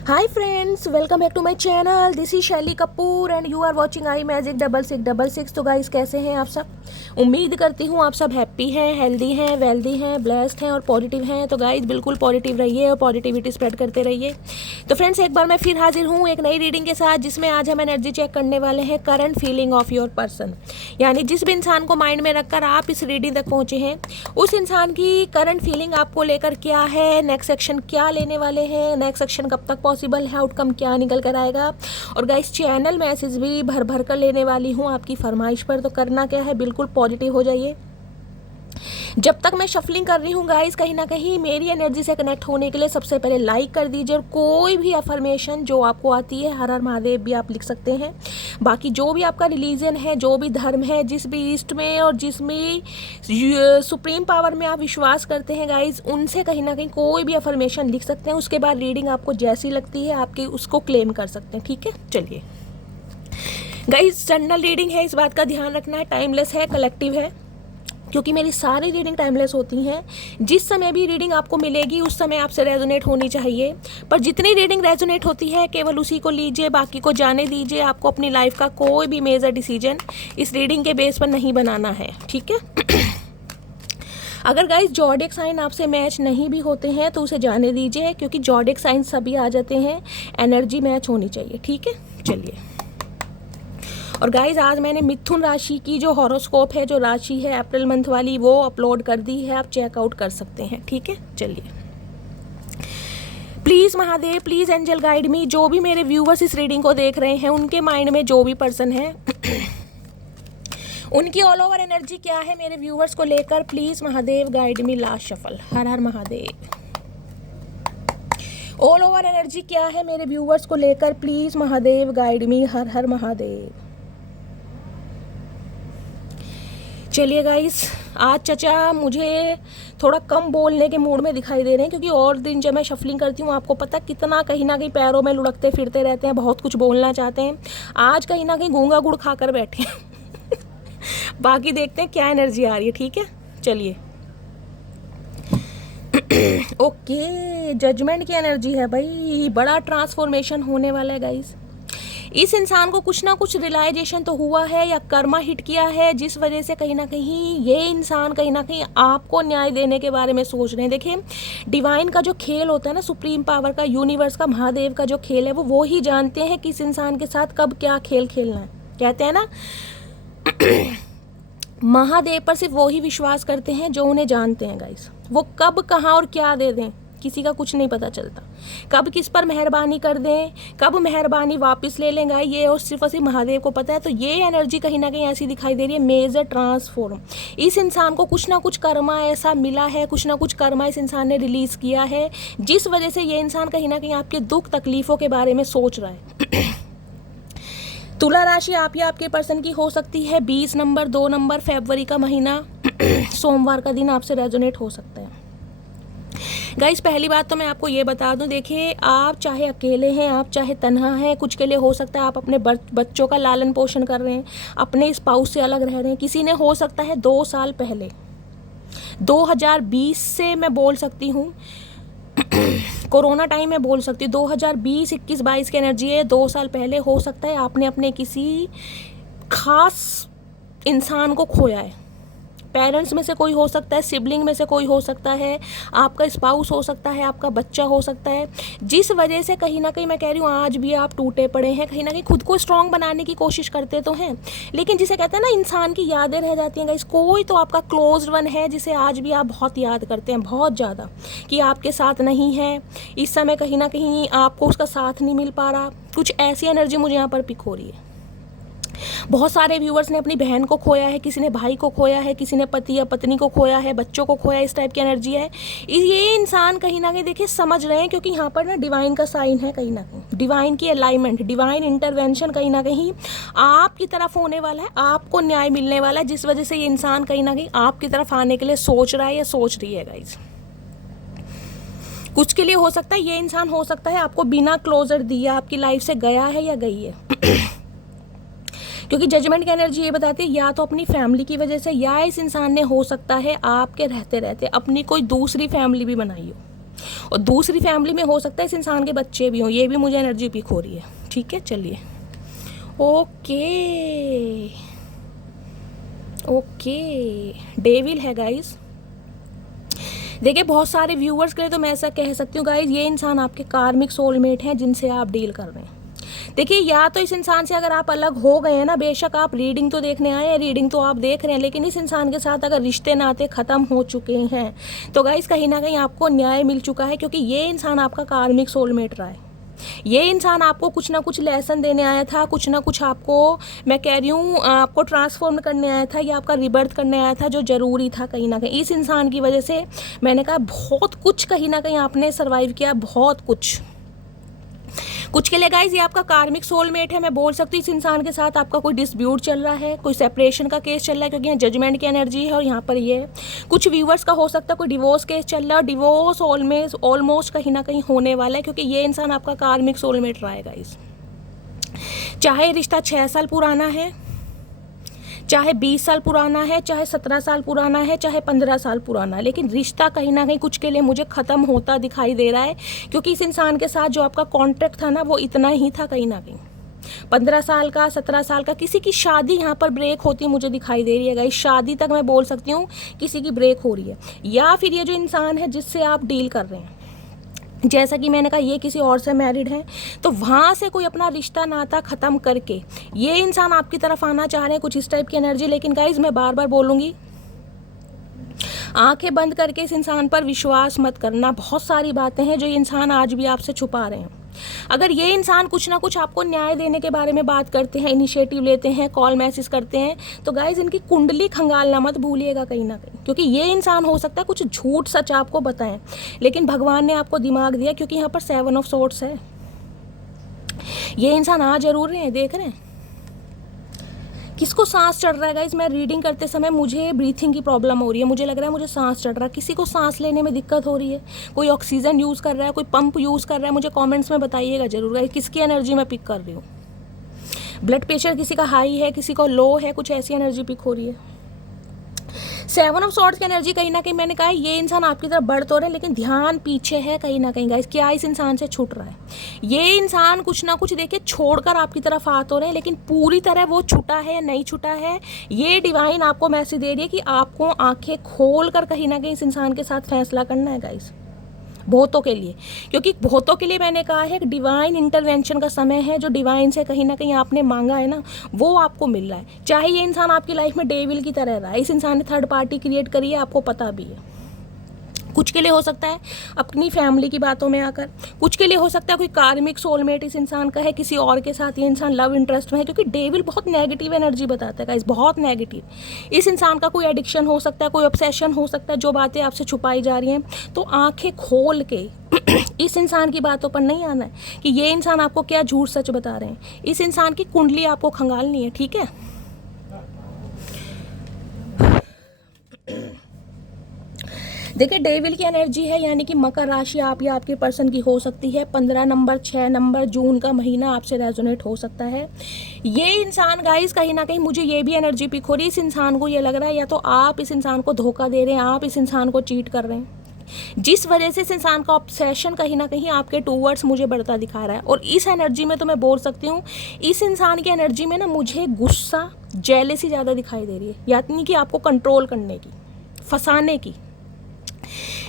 Hi friends, welcome back to my channel. This is शैली Kapoor and you are watching I magic 6666। तो guys कैसे हैं आप सब? उम्मीद करती हूँ आप सब हैप्पी हैं, हेल्दी हैं, वेल्दी हैं, ब्लेस्ड हैं और पॉजिटिव हैं। तो गाइस बिल्कुल पॉजिटिव रहिए और पॉजिटिविटी स्प्रेड करते रहिए। तो फ्रेंड्स एक बार मैं फिर हाजिर हूँ एक नई रीडिंग के साथ, जिसमें आज हम एनर्जी चेक करने वाले हैं current feeling of your person. यानी जिस भी इंसान को माइंड में रखकर आप इस रीडिंग तक पहुँचे हैं, उस इंसान की करंट फीलिंग आपको लेकर क्या है, नेक्स्ट सेक्शन क्या लेने वाले हैं, नेक्स्ट सेक्शन कब तक पॉसिबल है, आउटकम क्या निकल कर आएगा। और गाइस चैनल मैसेज भी भर भर कर लेने वाली हूँ आपकी फरमाइश पर। तो करना क्या है, बिल्कुल पॉजिटिव हो जाइए। जब तक मैं शफलिंग कर रही हूँ गाइस, कहीं ना कहीं मेरी एनर्जी से कनेक्ट होने के लिए सबसे पहले लाइक कर दीजिए और कोई भी अफर्मेशन जो आपको आती है, हर हर महादेव भी आप लिख सकते हैं। बाकी जो भी आपका रिलीजन है, जो भी धर्म है, जिस भी ईस्ट में और जिसमें सुप्रीम पावर में आप विश्वास करते हैं गाइस, उनसे कहीं ना कहीं कोई भी अफर्मेशन लिख सकते हैं। उसके बाद रीडिंग आपको जैसी लगती है आपके उसको क्लेम कर सकते हैं। ठीक है, चलिए गाइस जनरल रीडिंग है, इस बात का ध्यान रखना है, टाइमलेस है, कलेक्टिव है, क्योंकि मेरी सारी रीडिंग टाइमलेस होती हैं। जिस समय भी रीडिंग आपको मिलेगी उस समय आपसे रेजोनेट होनी चाहिए, पर जितनी रीडिंग रेजोनेट होती है केवल उसी को लीजिए, बाकी को जाने दीजिए। आपको अपनी लाइफ का कोई भी मेजर डिसीजन इस रीडिंग के बेस पर नहीं बनाना है, ठीक है। अगर गाइस जॉडिक साइन आपसे मैच नहीं भी होते हैं तो उसे जाने दीजिए, क्योंकि जॉडिक साइन सभी आ जाते हैं, एनर्जी मैच होनी चाहिए, ठीक है। चलिए, और गाइज आज मैंने मिथुन राशि की जो हॉरोस्कोप है, जो राशि है अप्रैल मंथ वाली, वो अपलोड कर दी है, आप चेकआउट कर सकते हैं, ठीक है। चलिए, please Mahadev, please angel guide me. जो भी मेरे व्यूवर्स इस रीडिंग को देख रहे हैं, उनके माइंड में जो भी पर्सन है उनकी ऑल ओवर एनर्जी क्या है मेरे व्यूवर्स को लेकर, please Mahadev guide me. Last shuffle, हर हर महादेव। ऑल ओवर एनर्जी क्या है मेरे व्यूवर्स को लेकर, प्लीज़ महादेव गाइड मी, हर हर महादेव। चलिए गाइस, आज चचा मुझे थोड़ा कम बोलने के मूड में दिखाई दे रहे हैं, क्योंकि और दिन जब मैं शफलिंग करती हूँ आपको पता कितना कहीं ना कहीं पैरों में लुढ़कते फिरते रहते हैं, बहुत कुछ बोलना चाहते हैं। आज कहीं ना कहीं गूंगा गुड़ खा कर बैठे हैं। बाकी देखते हैं क्या एनर्जी आ रही है, ठीक है। चलिए, ओके, जजमेंट की एनर्जी है भाई, बड़ा ट्रांसफॉर्मेशन होने वाला है गाइस। इस इंसान को कुछ ना कुछ रियलाइजेशन तो हुआ है या कर्मा हिट किया है, जिस वजह से कहीं ना कहीं ये इंसान कहीं ना कहीं आपको न्याय देने के बारे में सोच रहे हैं। देखिए, डिवाइन का जो खेल होता है ना, सुप्रीम पावर का, यूनिवर्स का, महादेव का जो खेल है, वो ही जानते हैं कि इस इंसान के साथ कब क्या खेल खेलना है। कहते हैं ना महादेव पर सिर्फ वो ही विश्वास करते हैं जो उन्हें जानते हैं गाइस। वो कब कहाँ और क्या दे दें किसी का कुछ नहीं पता चलता, कब किस पर मेहरबानी कर दें, कब मेहरबानी वापस ले लेंगे, ये और सिर्फ महादेव को पता है। तो ये एनर्जी कहीं ना कहीं ऐसी दिखाई दे रही है, मेजर ट्रांसफॉर्म। इस इंसान को कुछ ना कुछ कर्मा ऐसा मिला है, कुछ ना कुछ कर्मा इस इंसान ने रिलीज़ किया है, जिस वजह से ये इंसान कहीं ना कहीं आपके दुख तकलीफ़ों के बारे में सोच रहा है। तुला राशि आप या आपके पर्सन की हो सकती है 20 नंबर 2 नंबर फरवरी का महीना, सोमवार का दिन आपसे रेजोनेट हो सकता है। गाइस पहली बात तो मैं आपको ये बता दूं, देखिए आप चाहे अकेले हैं, आप चाहे तन्हा हैं, कुछ के लिए हो सकता है आप अपने बच्चों का लालन पोषण कर रहे हैं, अपने स्पाउस से अलग रह रहे हैं। किसी ने हो सकता है 2 साल पहले 2020 से मैं बोल सकती हूँ, कोरोना टाइम में बोल सकती हूँ, 2020 21 22 की एनर्जी है। 2 साल पहले हो सकता है आपने अपने किसी खास इंसान को खोया है। पेरेंट्स में से कोई हो सकता है, सिबलिंग में से कोई हो सकता है, आपका स्पाउस हो सकता है, आपका बच्चा हो सकता है, जिस वजह से कहीं ना कहीं मैं कह रही हूँ आज भी आप टूटे पड़े हैं। कहीं ना कहीं खुद को स्ट्रांग बनाने की कोशिश करते तो हैं, लेकिन जिसे कहते हैं ना इंसान की यादें रह जाती हैं गाइस। कोई तो आपका क्लोज वन है जिसे आज भी आप बहुत याद करते हैं, बहुत ज़्यादा, कि आपके साथ नहीं है इस समय, कहीं ना कहीं आपको उसका साथ नहीं मिल पा रहा। कुछ ऐसी एनर्जी मुझे यहाँ पर पिक हो रही है। बहुत सारे व्यूवर्स ने अपनी बहन को खोया है, किसी ने भाई को खोया है, किसी ने पति या पत्नी को खोया है, बच्चों को खोया, इस टाइप की एनर्जी है। ये इंसान कहीं ना कहीं देखिए समझ रहे हैं, क्योंकि यहाँ पर ना डिवाइन का साइन है, कहीं ना कहीं डिवाइन की अलाइनमेंट, डिवाइन इंटरवेंशन कहीं ना कहीं आपकी तरफ होने वाला है, आपको न्याय मिलने वाला है, जिस वजह से ये इंसान कहीं ना कहीं आपकी तरफ आने के लिए सोच रहा है या सोच रही है गाइज। कुछ के लिए हो सकता है ये इंसान हो सकता है आपको बिना क्लोजर दिया आपकी लाइफ से गया है या गई है। क्योंकि जजमेंट की एनर्जी ये बताती है या तो अपनी फैमिली की वजह से, या इस इंसान ने हो सकता है आपके रहते रहते अपनी कोई दूसरी फैमिली भी बनाई हो। और दूसरी फैमिली में हो सकता है इस इंसान के बच्चे भी हों, ये भी मुझे एनर्जी पिक हो रही है। ठीक है, चलिए। ओके, डेविल है गाइस। देखिए, बहुत सारे व्यूअर्स के लिए तो मैं ऐसा कह सकती हूँ गाइस, ये इंसान आपके कार्मिक सोलमेट हैं जिनसे आप डील कर रहे हैं। देखिए, या तो इस इंसान से अगर आप अलग हो गए हैं ना, बेशक आप रीडिंग तो देखने आए हैं, रीडिंग तो आप देख रहे हैं, लेकिन इस इंसान के साथ अगर रिश्ते नाते ख़त्म हो चुके हैं तो गाइस कहीं ना कहीं आपको न्याय मिल चुका है, क्योंकि ये इंसान आपका कार्मिक सोलमेट रहा है। ये इंसान आपको कुछ ना कुछ लेसन देने आया था, कुछ ना कुछ आपको, मैं कह रही हूँ, आपको ट्रांसफॉर्म करने आया था या आपका रिबर्थ करने आया था, जो ज़रूरी था कहीं ना कहीं। इस इंसान की वजह से मैंने कहा बहुत कुछ कहीं ना कहीं आपने सर्वाइव किया, बहुत कुछ के लिए गाइज ये आपका कार्मिक सोलमेट है। मैं बोल सकती हूँ इस इंसान के साथ आपका कोई डिस्प्यूट चल रहा है, कोई सेपरेशन का केस चल रहा है, क्योंकि यहाँ जजमेंट की एनर्जी है और यहाँ पर ये कुछ व्यूवर्स का हो सकता है कोई डिवोर्स केस चल रहा है, और डिवोर्स ऑलमोस्ट कहीं ना कहीं होने वाला है, क्योंकि ये इंसान आपका कार्मिक सोलमेट रहा है गाइज। चाहे रिश्ता 6 साल पुराना है, चाहे 20 साल पुराना है, चाहे 17 साल पुराना है, चाहे 15 साल पुराना है, लेकिन रिश्ता कहीं ना कहीं कुछ के लिए मुझे ख़त्म होता दिखाई दे रहा है, क्योंकि इस इंसान के साथ जो आपका कॉन्ट्रैक्ट था ना, वो इतना ही था कहीं ना कहीं। 15 साल का, 17 साल का, किसी की शादी यहाँ पर ब्रेक होती मुझे दिखाई दे रही है गाइस। शादी तक मैं बोल सकती हूँ किसी की ब्रेक हो रही है, या फिर ये जो इंसान है जिससे आप डील कर रहे हैं, जैसा कि मैंने कहा ये किसी और से मैरिड है, तो वहाँ से कोई अपना रिश्ता नाता ख़त्म करके ये इंसान आपकी तरफ आना चाह रहे हैं, कुछ इस टाइप की एनर्जी। लेकिन गाइज मैं बार बार बोलूँगी, आंखें बंद करके इस इंसान पर विश्वास मत करना। बहुत सारी बातें हैं जो ये इंसान आज भी आपसे छुपा रहे हैं। अगर ये इंसान कुछ ना कुछ आपको न्याय देने के बारे में बात करते हैं, इनिशिएटिव लेते हैं, कॉल मैसेज करते हैं, तो गाइज इनकी कुंडली खंगालना मत भूलिएगा कहीं ना कहीं, क्योंकि ये इंसान हो सकता है कुछ झूठ सच आपको बताएं, लेकिन भगवान ने आपको दिमाग दिया, क्योंकि यहाँ पर 7 ऑफ सोर्ड्स है। ये इंसान आ जरूर रहे हैं, देख रहे हैं किसको सांस चढ़ रहा है गाइज। मैं रीडिंग करते समय मुझे ब्रीथिंग की प्रॉब्लम हो रही है, मुझे लग रहा है मुझे सांस चढ़ रहा है, किसी को सांस लेने में दिक्कत हो रही है, कोई ऑक्सीजन यूज़ कर रहा है, कोई पंप यूज़ कर रहा है, मुझे कमेंट्स में बताइएगा जरूर गाइज किसकी एनर्जी मैं पिक कर रही हूँ। ब्लड प्रेशर किसी का हाई है, किसी को लो है, कुछ ऐसी एनर्जी पिक हो रही है। 7 ऑफ सॉर्ड्स की एनर्जी कहीं ना कहीं मैंने कहा ये इंसान आपकी तरफ बढ़ तो रहे हैं, लेकिन ध्यान पीछे है कहीं ना कहीं गाइस। क्या इस इंसान से छूट रहा है? ये इंसान कुछ ना कुछ देखिए छोड़कर आपकी तरफ आ तो रहे हैं, लेकिन पूरी तरह वो छूटा है या नहीं छूटा है, ये डिवाइन आपको मैसेज दे रही है कि आपको आंखें खोल कर कहीं ना कहीं इस इंसान के साथ फैसला करना है गाइस, बहुतों के लिए। क्योंकि बहुतों के लिए मैंने कहा है कि डिवाइन इंटरवेंशन का समय है, जो डिवाइन से कहीं ना कहीं आपने मांगा है ना, वो आपको मिल रहा है। चाहे ये इंसान आपकी लाइफ में डेविल की तरह रहा है, इस इंसान ने थर्ड पार्टी क्रिएट करी है, आपको पता भी है। कुछ के लिए हो सकता है अपनी फैमिली की बातों में आकर, कुछ के लिए हो सकता है कोई कार्मिक सोलमेट इस इंसान का है, किसी और के साथ ये इंसान लव इंटरेस्ट में है, क्योंकि डेविल बहुत नेगेटिव एनर्जी बताता है गाइस, बहुत नेगेटिव। इस इंसान का कोई एडिक्शन हो सकता है, कोई ऑब्सेशन हो सकता है, जो बातें आपसे छुपाई जा रही हैं। तो आंखें खोल के इस इंसान की बातों पर नहीं आना है कि ये इंसान आपको क्या झूठ सच बता रहे हैं। इस इंसान की कुंडली आपको खंगालनी है, ठीक है। देखिए डेविल की एनर्जी है, यानी कि मकर राशि आप या आपके पर्सन की हो सकती है। 15 नंबर 6 नंबर जून का महीना आपसे रेजोनेट हो सकता है। ये इंसान गाइस कहीं ना कहीं मुझे ये भी एनर्जी पिक हो रही है, इस इंसान को ये लग रहा है या तो आप इस इंसान को धोखा दे रहे हैं, आप इस इंसान को चीट कर रहे हैं, जिस वजह से इस इंसान का ऑब्सेशन कहीं ना कहीं आपके टूवर्ड्स मुझे बढ़ता दिखा रहा है। और इस एनर्जी में तो मैं बोल सकती हूँ, इस इंसान की एनर्जी में ना मुझे गुस्सा, जेलसी ज़्यादा दिखाई दे रही है, यानी कि आपको कंट्रोल करने की, फंसाने की।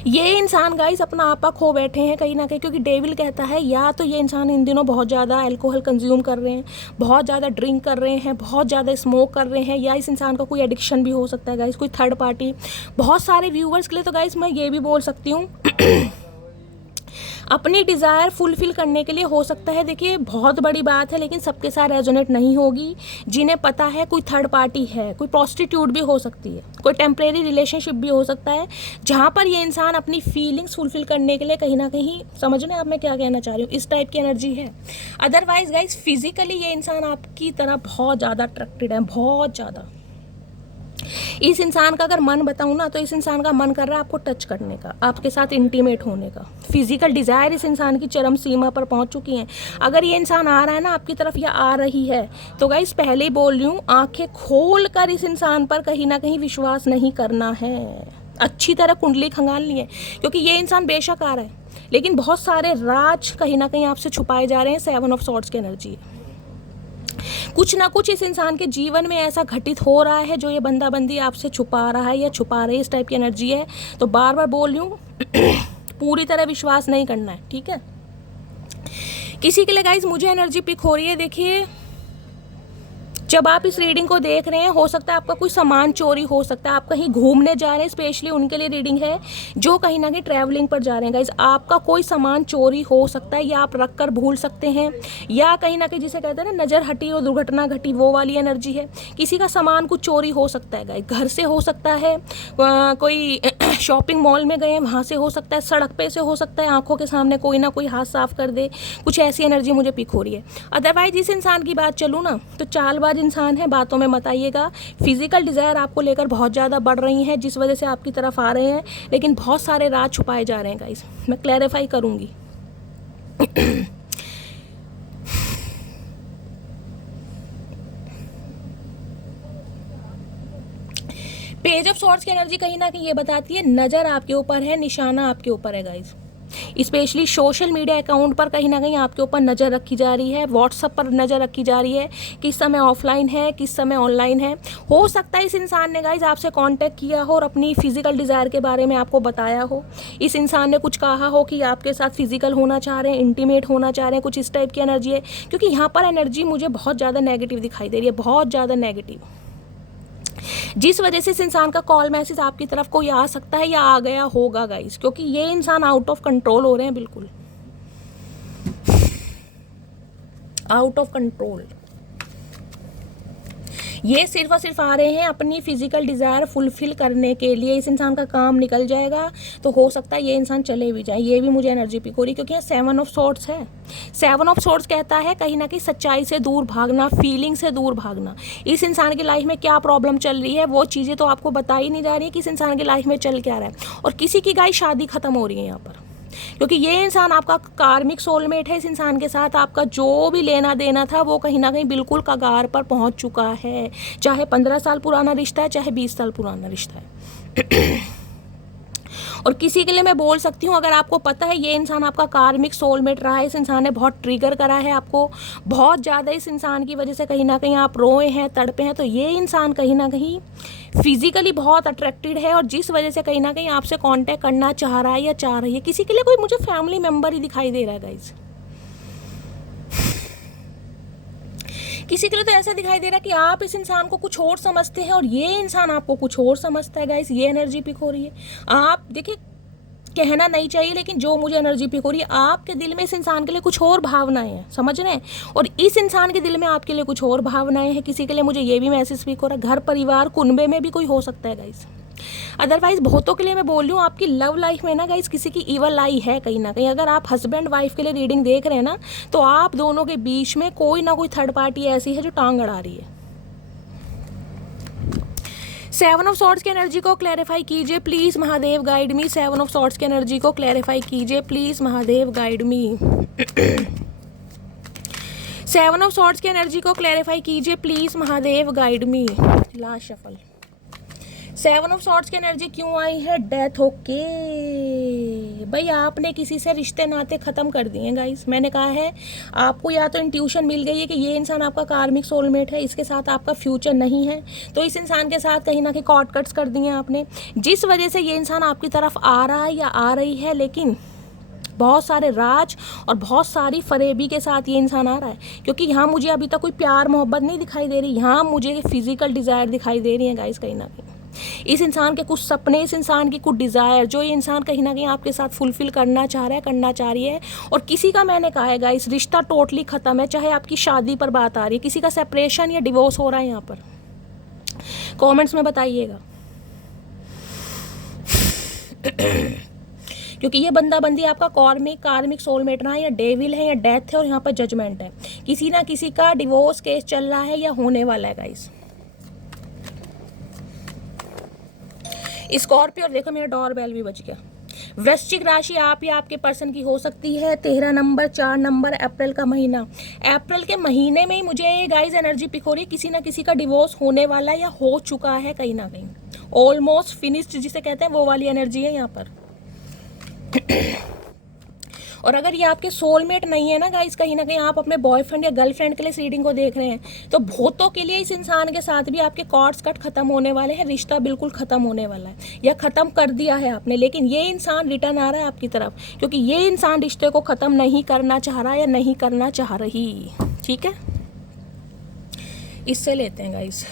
ये इंसान गाइस अपना आपा खो बैठे हैं कहीं ना कहीं, क्योंकि डेविल कहता है या तो ये इंसान इन दिनों बहुत ज़्यादा अल्कोहल कंज्यूम कर रहे हैं, बहुत ज़्यादा ड्रिंक कर रहे हैं, बहुत ज़्यादा स्मोक कर रहे हैं, या इस इंसान का कोई एडिक्शन भी हो सकता है गाइस, कोई थर्ड पार्टी। बहुत सारे व्यूवर्स के लिए तो गाइस मैं ये भी बोल सकती हूँ अपनी डिज़ायर फुलफिल करने के लिए हो सकता है। देखिए बहुत बड़ी बात है, लेकिन सबके साथ रेजोनेट नहीं होगी। जिन्हें पता है कोई थर्ड पार्टी है, कोई प्रोस्टिट्यूट भी हो सकती है, कोई टेम्परेरी रिलेशनशिप भी हो सकता है, जहाँ पर ये इंसान अपनी फीलिंग्स फुलफिल करने के लिए कहीं ना कहीं, समझ रहे हैं आप मैं क्या कहना चाह रही हूँ, इस टाइप की एनर्जी है। अदरवाइज गाइज फिजिकली ये इंसान आपकी तरह बहुत ज़्यादा अट्रैक्टेड है, बहुत ज़्यादा। इस इंसान का अगर मन बताऊं ना, तो इस इंसान का मन कर रहा है आपको टच करने का, आपके साथ इंटीमेट होने का। फिजिकल डिजायर इस इंसान की चरम सीमा पर पहुंच चुकी है। अगर ये इंसान आ रहा है ना आपकी तरफ या आ रही है, तो गाइस पहले ही बोल रही हूँ, आंखें खोल कर इस इंसान पर कहीं ना कहीं विश्वास नहीं करना है, अच्छी तरह कुंडली खंगालनी है। क्योंकि ये इंसान बेशक आ रहा है, लेकिन बहुत सारे राज कहीं ना कहीं आपसे छुपाए जा रहे हैं। 7 ऑफ सॉर्ड्स की एनर्जी है। कुछ ना कुछ इस इंसान के जीवन में ऐसा घटित हो रहा है जो ये बंदा बंदी आपसे छुपा रहा है या छुपा रही है, इस टाइप की एनर्जी है। तो बार बार बोल रही हूँ पूरी तरह विश्वास नहीं करना है, ठीक है। किसी के लिए गाइज मुझे एनर्जी पिक हो रही है। देखिए, जब आप इस रीडिंग को देख रहे हैं, हो सकता है आपका कोई सामान चोरी हो सकता है, आप कहीं घूमने जा रहे हैं, स्पेशली उनके लिए रीडिंग है जो कहीं ना कहीं ट्रैवलिंग पर जा रहे हैं गाइज। आपका कोई सामान चोरी हो सकता है या आप रख कर भूल सकते हैं, या कहीं ना कहीं जिसे कहते हैं ना नज़र हटी और दुर्घटना घटी, वो वाली एनर्जी है। किसी का सामान कुछ चोरी हो सकता है गाइज, घर से हो सकता है, कोई शॉपिंग मॉल में गए हैं वहाँ से हो सकता है, सड़क पे से हो सकता है, आंखों के सामने कोई ना कोई हाथ साफ कर दे, कुछ ऐसी एनर्जी मुझे पिक हो रही है। अदरवाइज इस इंसान की बात चलूँ ना तो चालबाज इंसान है, बातों में मत आइएगा। फिजिकल डिज़ायर आपको लेकर बहुत ज़्यादा बढ़ रही हैं जिस वजह से आपकी तरफ आ रहे हैं, लेकिन बहुत सारे राज छुपाए जा रहे हैं गाइस। मैं क्लैरिफाई करूँगी। पेज ऑफ सॉर्ड्स की एनर्जी कहीं ना कहीं ये बताती है नज़र आपके ऊपर है, निशाना आपके ऊपर है guys. Specially social media account पर कहीं ना कहीं आपके ऊपर नज़र रखी जा रही है, व्हाट्सएप पर नज़र रखी जा रही है, किस समय ऑफलाइन है, किस समय ऑनलाइन है। हो सकता है इस इंसान ने गाइज आपसे कांटेक्ट किया हो और अपनी फिजिकल डिज़ायर के बारे में आपको बताया हो। इस इंसान ने कुछ कहा हो कि आपके साथ फिजिकल होना चाह रहे हैं, इंटीमेट होना चाह रहे हैं, कुछ इस टाइप की एनर्जी है। क्योंकि यहाँ पर एनर्जी मुझे बहुत ज़्यादा नेगेटिव दिखाई दे रही है, बहुत ज़्यादा नेगेटिव, जिस वजह से इस इंसान का कॉल मैसेज आपकी तरफ कोई आ सकता है या आ गया होगा गाइस, क्योंकि ये इंसान आउट ऑफ कंट्रोल हो रहे हैं, बिल्कुल आउट ऑफ कंट्रोल। ये सिर्फ और सिर्फ आ रहे हैं अपनी फिजिकल डिज़ायर फुलफिल करने के लिए। इस इंसान का काम निकल जाएगा तो हो सकता है ये इंसान चले भी जाए, ये भी मुझे एनर्जी पिक हो रही, क्योंकि यहाँ 7 ऑफ सॉर्ड्स है। 7 ऑफ सॉर्ड्स कहता है कहीं ना कहीं सच्चाई से दूर भागना, फीलिंग से दूर भागना। इस इंसान की लाइफ में क्या प्रॉब्लम चल रही है वो चीज़ें तो आपको बताई नहीं जा रही है कि इस इंसान की लाइफ में चल क्या रहा है। और किसी की गाइस शादी खत्म हो रही है यहाँ पर, क्योंकि ये इंसान आपका कार्मिक सोलमेट है। इस इंसान के साथ आपका जो भी लेना देना था वो कहीं ना कहीं बिल्कुल कगार पर पहुंच चुका है, चाहे 15 साल पुराना रिश्ता है, चाहे 20 साल पुराना रिश्ता है। और किसी के लिए मैं बोल सकती हूँ, अगर आपको पता है ये इंसान आपका कार्मिक सोलमेट रहा है, इस इंसान ने बहुत ट्रिगर करा है आपको बहुत ज़्यादा, इस इंसान की वजह से कहीं ना कहीं आप रोए हैं, तड़पे हैं, तो ये इंसान कहीं ना कहीं फिजिकली बहुत अट्रैक्टेड है और जिस वजह से कहीं ना कहीं आपसे कांटेक्ट करना चाह रहा है या चाह रही है। किसी के लिए कोई मुझे फैमिली मेम्बर ही दिखाई दे रहा है गाइज, किसी के लिए तो ऐसा दिखाई दे रहा है कि आप इस इंसान को कुछ और समझते हैं और ये इंसान आपको कुछ और समझता है गाइस। ये एनर्जी पिक हो रही है। आप देखिए, कहना नहीं चाहिए लेकिन जो मुझे एनर्जी पिक हो रही है, आपके दिल में इस इंसान के लिए कुछ और भावनाएं हैं, समझ रहे हैं, और इस इंसान के दिल में आपके लिए कुछ और भावनाएं हैं। किसी के लिए मुझे ये भी मैसेज पिक हो रहा है, घर परिवार कुनबे में भी कोई हो सकता है गाइस। अदरवाइज बहुतों के लिए मैं बोल रही हूँ, आपकी लव लाइफ में ना गाइस किसी की ईवल आई है कहीं ना कहीं। अगर आप हस्बैंड वाइफ के लिए रीडिंग देख रहे हैं ना, तो आप दोनों के बीच में कोई ना कोई थर्ड पार्टी ऐसी है जो टांग अड़ा रही है। 7 ऑफ सॉर्ड्स की एनर्जी को क्लैरिफाई कीजिए please, Mahadev guide me. 7 of swords की एनर्जी को क्लैरिफाई कीजिए please, Mahadev guide me. 7 of swords की एनर्जी को क्लैरिफाई कीजिए please, Mahadev guide me. Last shuffle. 7 of swords की एनर्जी क्यों आई है? डेथ। ओके भाई, आपने किसी से रिश्ते नाते ख़त्म कर दिए हैं गाइस। मैंने कहा है आपको या तो इंट्यूशन मिल गई है कि ये इंसान आपका कार्मिक सोलमेट है, इसके साथ आपका फ्यूचर नहीं है, तो इस इंसान के साथ कहीं ना कहीं कॉर्ड कट्स कर दिए आपने, जिस वजह से ये इंसान आपकी तरफ आ रहा है या आ रही है, लेकिन बहुत सारे राज और बहुत सारी फरेबी के साथ ये इंसान आ रहा है। क्योंकि यहाँ मुझे अभी तक कोई प्यार मोहब्बत नहीं दिखाई दे रही, यहाँ मुझे फिजिकल डिज़ायर दिखाई दे रही है गाइस। कहीं ना कहीं इस इंसान के कुछ सपने, इस इंसान की कुछ डिज़ायर जो ये इंसान कहीं ना कहीं आपके साथ फुलफिल करना चाह रहा है, करना चाह रही है। और किसी का, मैंने कहा है गाइस, रिश्ता टोटली ख़त्म है, चाहे आपकी शादी पर बात आ रही है, किसी का सेपरेशन या डिवोर्स हो रहा है यहाँ पर, कमेंट्स में बताइएगा। क्योंकि ये बंदा बंदी आपका कार्मिक सोलमेट रहा है, या डेविल है, या डेथ है, और यहाँ पर जजमेंट है। किसी ना किसी का डिवोर्स केस चल रहा है या होने वाला है गाइस। स्कॉर्पियो, और देखो मेरा डोर बेल भी बज गया। वृश्चिक राशि आप या आपके पर्सन की हो सकती है। 13 नंबर, 4 नंबर, अप्रैल का महीना। अप्रैल के महीने में ही मुझे गाइस एनर्जी पिक हो रही है, किसी ना किसी का डिवोर्स होने वाला या हो चुका है कहीं ना कहीं, ऑलमोस्ट फिनिश्ड जिसे कहते हैं, वो वाली एनर्जी है यहाँ पर। और अगर ये आपके सोलमेट नहीं है ना गाइस, कहीं ना कहीं आप अपने बॉयफ्रेंड या गर्लफ्रेंड के लिए इस रीडिंग को देख रहे हैं, तो बहुतों के लिए इस इंसान के साथ भी आपके कॉर्ड्स कट खत्म होने वाले हैं, रिश्ता बिल्कुल खत्म होने वाला है या खत्म कर दिया है आपने, लेकिन ये इंसान रिटर्न आ रहा है आपकी तरफ, क्योंकि ये इंसान रिश्ते को खत्म नहीं करना चाह रहा या नहीं करना चाह रही। ठीक है, इससे लेते हैं गाइस।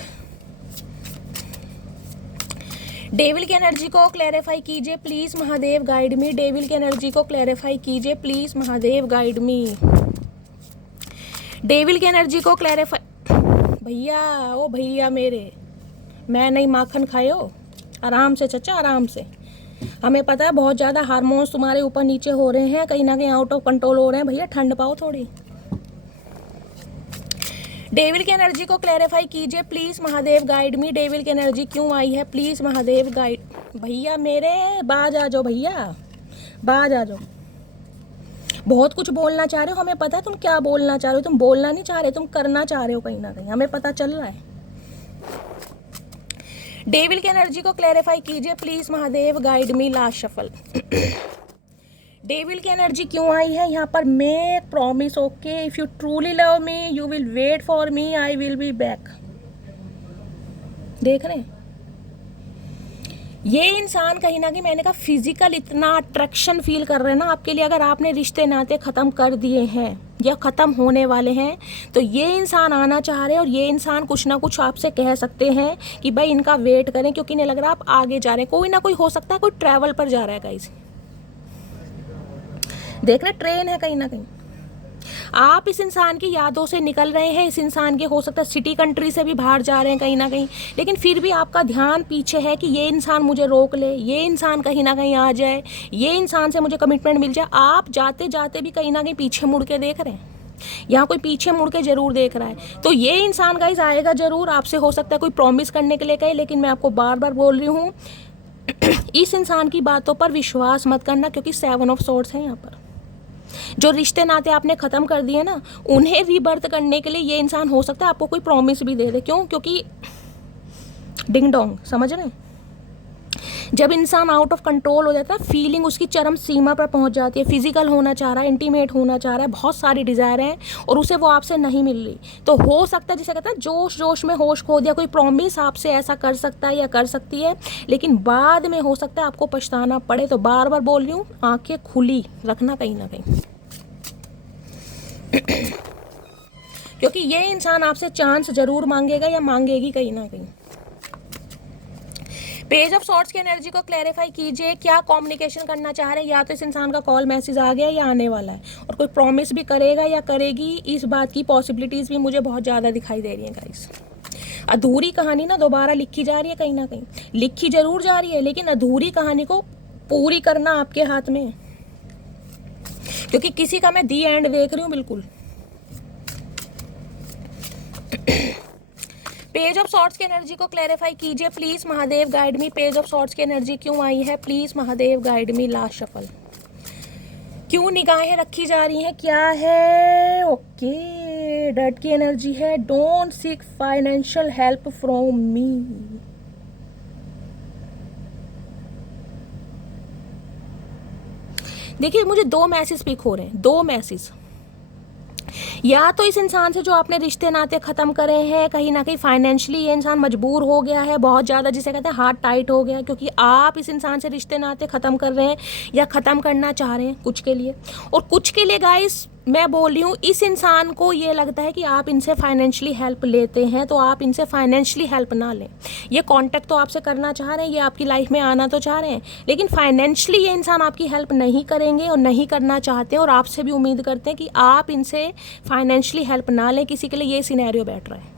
डेविल की एनर्जी को क्लैरिफाई कीजिए please Mahadev guide me. Devil की एनर्जी को क्लैरिफाई कीजिए please Mahadev guide me. Devil की एनर्जी को क्लैरिफाई। भैया, ओ भैया मेरे, मैं नहीं माखन खाए हो, आराम से चचा, आराम से। हमें पता है बहुत ज़्यादा हार्मोन्स तुम्हारे ऊपर नीचे हो रहे हैं, कहीं ना कहीं आउट ऑफ कंट्रोल हो रहे हैं, भैया ठंड पाओ थोड़ी। डेविल की एनर्जी को क्लैरिफाई कीजिए please Mahadev guide me. Devil की एनर्जी क्यों आई है, प्लीज महादेव गाइड। भैया मेरे, बाज आ जाओ भैया, बाज आ जाओ। बहुत कुछ बोलना चाह रहे हो, हमें पता है तुम क्या बोलना चाह रहे हो। तुम बोलना नहीं चाह रहे, तुम करना चाह रहे हो कहीं ना कहीं, हमें पता चल रहा है। डेविल की एनर्जी को क्लैरिफाई कीजिए please Mahadev guide me. Last shuffle. Devil की एनर्जी क्यों आई है यहाँ पर। Make promise, okay, if you truly love me you will wait for me, I will be back. देख रहे हैं, ये इंसान कहीं ना कहीं, मैंने कहा फिजिकल इतना अट्रैक्शन फील कर रहे हैं ना आपके लिए। अगर आपने रिश्ते नाते ख़त्म कर दिए हैं या ख़त्म होने वाले हैं, तो ये इंसान आना चाह रहे हैं, और ये इंसान कुछ ना कुछ आपसे कह सकते हैं कि भाई इनका वेट करें, क्योंकि इन्हें लग रहा है आप आगे जा रहे हैं। कोई ना कोई हो सकता है, कोई ट्रैवल पर जा रहा है गाइस। देख रहे, ट्रेन है कहीं ना कहीं। आप इस इंसान की यादों से निकल रहे हैं, इस इंसान के हो सकता है सिटी कंट्री से भी बाहर जा रहे हैं कहीं ना कहीं, लेकिन फिर भी आपका ध्यान पीछे है कि ये इंसान मुझे रोक ले, ये इंसान कहीं ना कहीं आ जाए, ये इंसान से मुझे कमिटमेंट मिल जाए। आप जाते जाते भी कहीं ना कहीं पीछे मुड़ के देख रहे हैं, यहाँ कोई पीछे मुड़ के जरूर देख रहा है। तो ये इंसान गाइस आएगा जरूर, आपसे हो सकता है कोई प्रॉमिस करने के लिए कहे, लेकिन मैं आपको बार बार बोल रही हूँ इस इंसान की बातों पर विश्वास मत करना, क्योंकि 7 ऑफ सोर्ड्स है यहाँ पर। जो रिश्ते नाते आपने ख़त्म कर दिए ना, उन्हें रीबर्थ करने के लिए ये इंसान हो सकता है आपको कोई प्रॉमिस भी दे दे। क्यों? क्योंकि डिंग डोंग, समझ रहे हैं, जब इंसान आउट ऑफ कंट्रोल हो जाता है, फीलिंग उसकी चरम सीमा पर पहुंच जाती है, फिजिकल होना चाह रहा है, इंटीमेट होना चाह रहा है, बहुत सारी डिज़ायर हैं और उसे वो आपसे नहीं मिल रही, तो हो सकता है, जिसे कहता है जोश जोश में होश खो दिया, कोई प्रॉमिस आपसे ऐसा कर सकता है या कर सकती है, लेकिन बाद में हो सकता है आपको पछताना पड़े। तो बार बार बोल रही हूँ, आंखें खुली रखना कहीं ना कहीं क्योंकि ये इंसान आपसे चांस जरूर मांगेगा या मांगेगी कहीं ना कहीं। पेज ऑफ सॉर्ट्स की एनर्जी को क्लैरिफाई कीजिए, क्या कम्युनिकेशन करना चाह रहे हैं। या तो इस इंसान का कॉल मैसेज आ गया या आने वाला है, और कोई प्रॉमिस भी करेगा या करेगी, इस बात की पॉसिबिलिटीज़ भी मुझे बहुत ज़्यादा दिखाई दे रही हैं गाइस। अधूरी कहानी ना दोबारा लिखी जा रही है, कहीं ना कहीं लिखी जरूर जा रही है, लेकिन अधूरी कहानी को पूरी करना आपके हाथ में है, क्योंकि किसी का मैं दी एंड देख रही हूँ बिल्कुल। पेज ऑफ सॉर्ट्स की एनर्जी को क्लैरिफाई कीजिए please Mahadev guide me. Page of swords की एनर्जी क्यों आई है, please Mahadev guide me. Last shuffle. क्यों निगाहें रखी जा रही हैं, क्या है। ओके, डर्ट की एनर्जी है, don't seek financial help from me. देखिए, मुझे 2 मैसेज पिक हो रहे हैं, 2 मैसेज। या तो इस इंसान से जो आपने रिश्ते नाते ख़त्म करे हैं, कहीं ना कहीं फाइनेंशियली ये इंसान मजबूर हो गया है बहुत ज़्यादा, जिसे कहते हैं हार्ट टाइट हो गया, क्योंकि आप इस इंसान से रिश्ते नाते ख़त्म कर रहे हैं या ख़त्म करना चाह रहे हैं कुछ के लिए। और कुछ के लिए गाइस मैं बोल रही हूँ, इस इंसान को ये लगता है कि आप इनसे फाइनेंशियली हेल्प लेते हैं, तो आप इनसे फाइनेंशियली हेल्प ना लें। ये कांटेक्ट तो आपसे करना चाह रहे हैं, ये आपकी लाइफ में आना तो चाह रहे हैं, लेकिन फाइनेंशियली ये इंसान आपकी हेल्प नहीं करेंगे और नहीं करना चाहते हैं, और आपसे भी उम्मीद करते हैं कि आप इनसे फाइनेंशियली हेल्प ना लें। किसी के लिए ये सिनेरियो बैठ रहा है,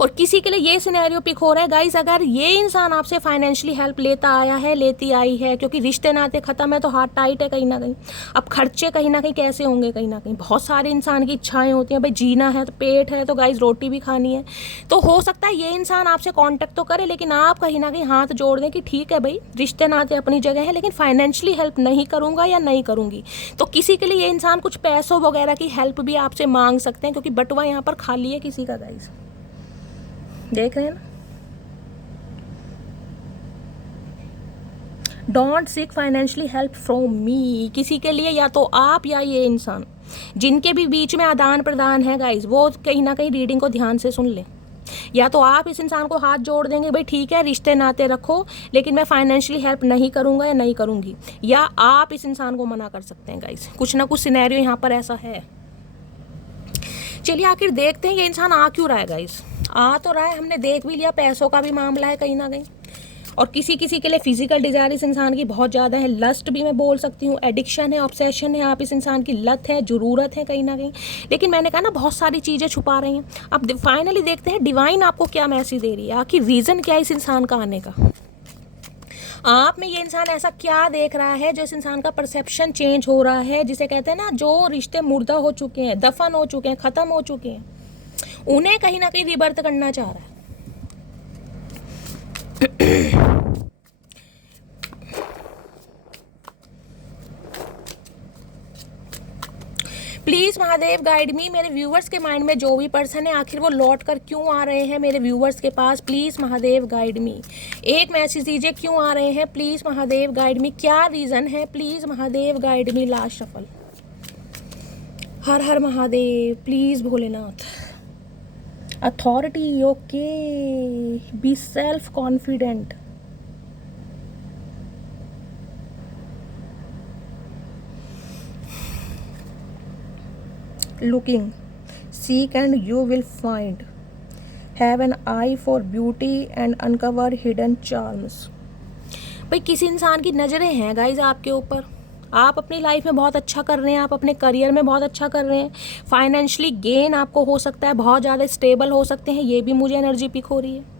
और किसी के लिए ये सिनेरियो पिक हो रहा है गाइस, अगर ये इंसान आपसे फाइनेंशियली हेल्प लेता आया है, लेती आई है, क्योंकि रिश्ते नाते ख़त्म है तो हार्ट टाइट है कहीं ना कहीं। अब खर्चे कहीं ना कहीं कैसे होंगे, कहीं ना कहीं बहुत सारे इंसान की इच्छाएं होती हैं, भाई जीना है तो पेट है तो गाइस रोटी भी खानी है। तो हो सकता है ये इंसान आपसे कॉन्टेक्ट तो करे, लेकिन आप कहीं ना कहीं हाथ जोड़ दें कि ठीक है भाई, रिश्ते नाते अपनी जगह है, लेकिन फाइनेंशियली हेल्प नहीं करूँगा या नहीं करूँगी। तो किसी के लिए ये इंसान कुछ पैसों वगैरह की हेल्प भी आपसे मांग सकते हैं, क्योंकि बटुआ यहाँ पर खाली है किसी का गाइस, देख रहे हैं ना। Don't seek financially help from मी। किसी के लिए या तो आप या ये इंसान, जिनके भी बीच में आदान प्रदान है गाइज, वो कहीं ना कहीं रीडिंग को ध्यान से सुन लें। या तो आप इस इंसान को हाथ जोड़ देंगे, भाई ठीक है रिश्ते नाते रखो लेकिन मैं फाइनेंशियली हेल्प नहीं करूंगा या नहीं करूंगी, या आप इस इंसान को मना कर सकते हैं गाइज। कुछ ना कुछ सिनेरियो यहाँ पर ऐसा है। चलिए आखिर देखते हैं ये इंसान आ क्यों रहा है गाइज। आ तो रहा है, हमने देख भी लिया, पैसों का भी मामला है कहीं ना कहीं, और किसी किसी के लिए फिजिकल डिजायर इस इंसान की बहुत ज़्यादा है, लस्ट भी मैं बोल सकती हूँ, एडिक्शन है, ऑब्सेशन है, आप इस इंसान की लत है, ज़रूरत है कहीं ना कहीं। लेकिन मैंने कहा ना बहुत सारी चीज़ें छुपा रही हैं। अब फाइनली देखते हैं डिवाइन आपको क्या मैसेज दे रही है, आखिर रीज़न क्या है इस इंसान का आने का। आप में ये इंसान ऐसा क्या देख रहा है जो इस इंसान का परसेप्शन चेंज हो रहा है, जिसे कहते हैं ना जो रिश्ते मुर्दा हो चुके हैं, दफन हो चुके हैं, ख़त्म हो चुके हैं, उन्हें कहीं ना कहीं रिबर्थ करना चाह रहा है। प्लीज़ महादेव गाइड मी। मेरे व्यूवर्स के माइंड में जो भी पर्सन है आखिर वो लौट कर क्यों आ रहे हैं मेरे व्यूवर्स के पास, प्लीज़ महादेव गाइड मी। एक मैसेज दीजिए क्यों आ रहे हैं, प्लीज़ महादेव गाइड मी। क्या रीज़न है, please Mahadev guide me. Last shuffle. हर हर Mahadev, please Bholenath. Authority, okay, be self confident. Looking, seek and you will find. Have an eye for beauty and uncover hidden charms. भाई किसी इंसान की नज़रें हैं गाइज आपके ऊपर। आप अपनी लाइफ में बहुत अच्छा कर रहे हैं, आप अपने करियर में बहुत अच्छा कर रहे हैं, फाइनेंशियली गेन आपको हो सकता है, बहुत ज़्यादा स्टेबल हो सकते हैं, ये भी मुझे एनर्जी पिक हो रही है।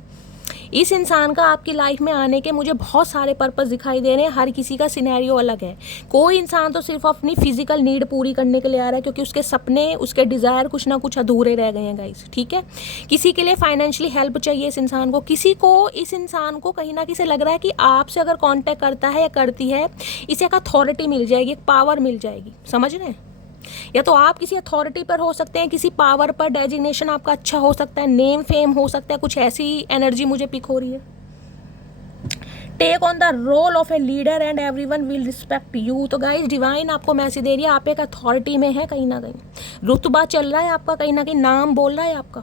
इस इंसान का आपकी लाइफ में आने के मुझे बहुत सारे पर्पस दिखाई दे रहे हैं। हर किसी का सिनेरियो अलग है। कोई इंसान तो सिर्फ अपनी फिजिकल नीड पूरी करने के लिए आ रहा है क्योंकि उसके सपने, उसके डिज़ायर कुछ ना कुछ अधूरे रह गए हैं गाइस, ठीक है। किसी के लिए फाइनेंशियली हेल्प चाहिए इस इंसान को, किसी को इस इंसान को कहीं ना कहीं लग रहा है कि आपसे अगर कॉन्टैक्ट करता है या करती है, इसे एक अथॉरिटी मिल जाएगी, एक पावर मिल जाएगी, समझ रहे हैं। या तो आप किसी अथॉरिटी पर हो सकते हैं, किसी पावर पर, डेजिग्नेशन आपका अच्छा हो सकता है, नेम फेम हो सकता है, कुछ ऐसी एनर्जी मुझे पिक हो रही है। Take on the role of a leader and everyone will respect you. तो गाइस डिवाइन आपको मैसेज दे रही है, आप एक अथॉरिटी में है कहीं ना कहीं, रुतबा चल रहा है आपका, कहीं ना कहीं नाम बोल रहा है आपका।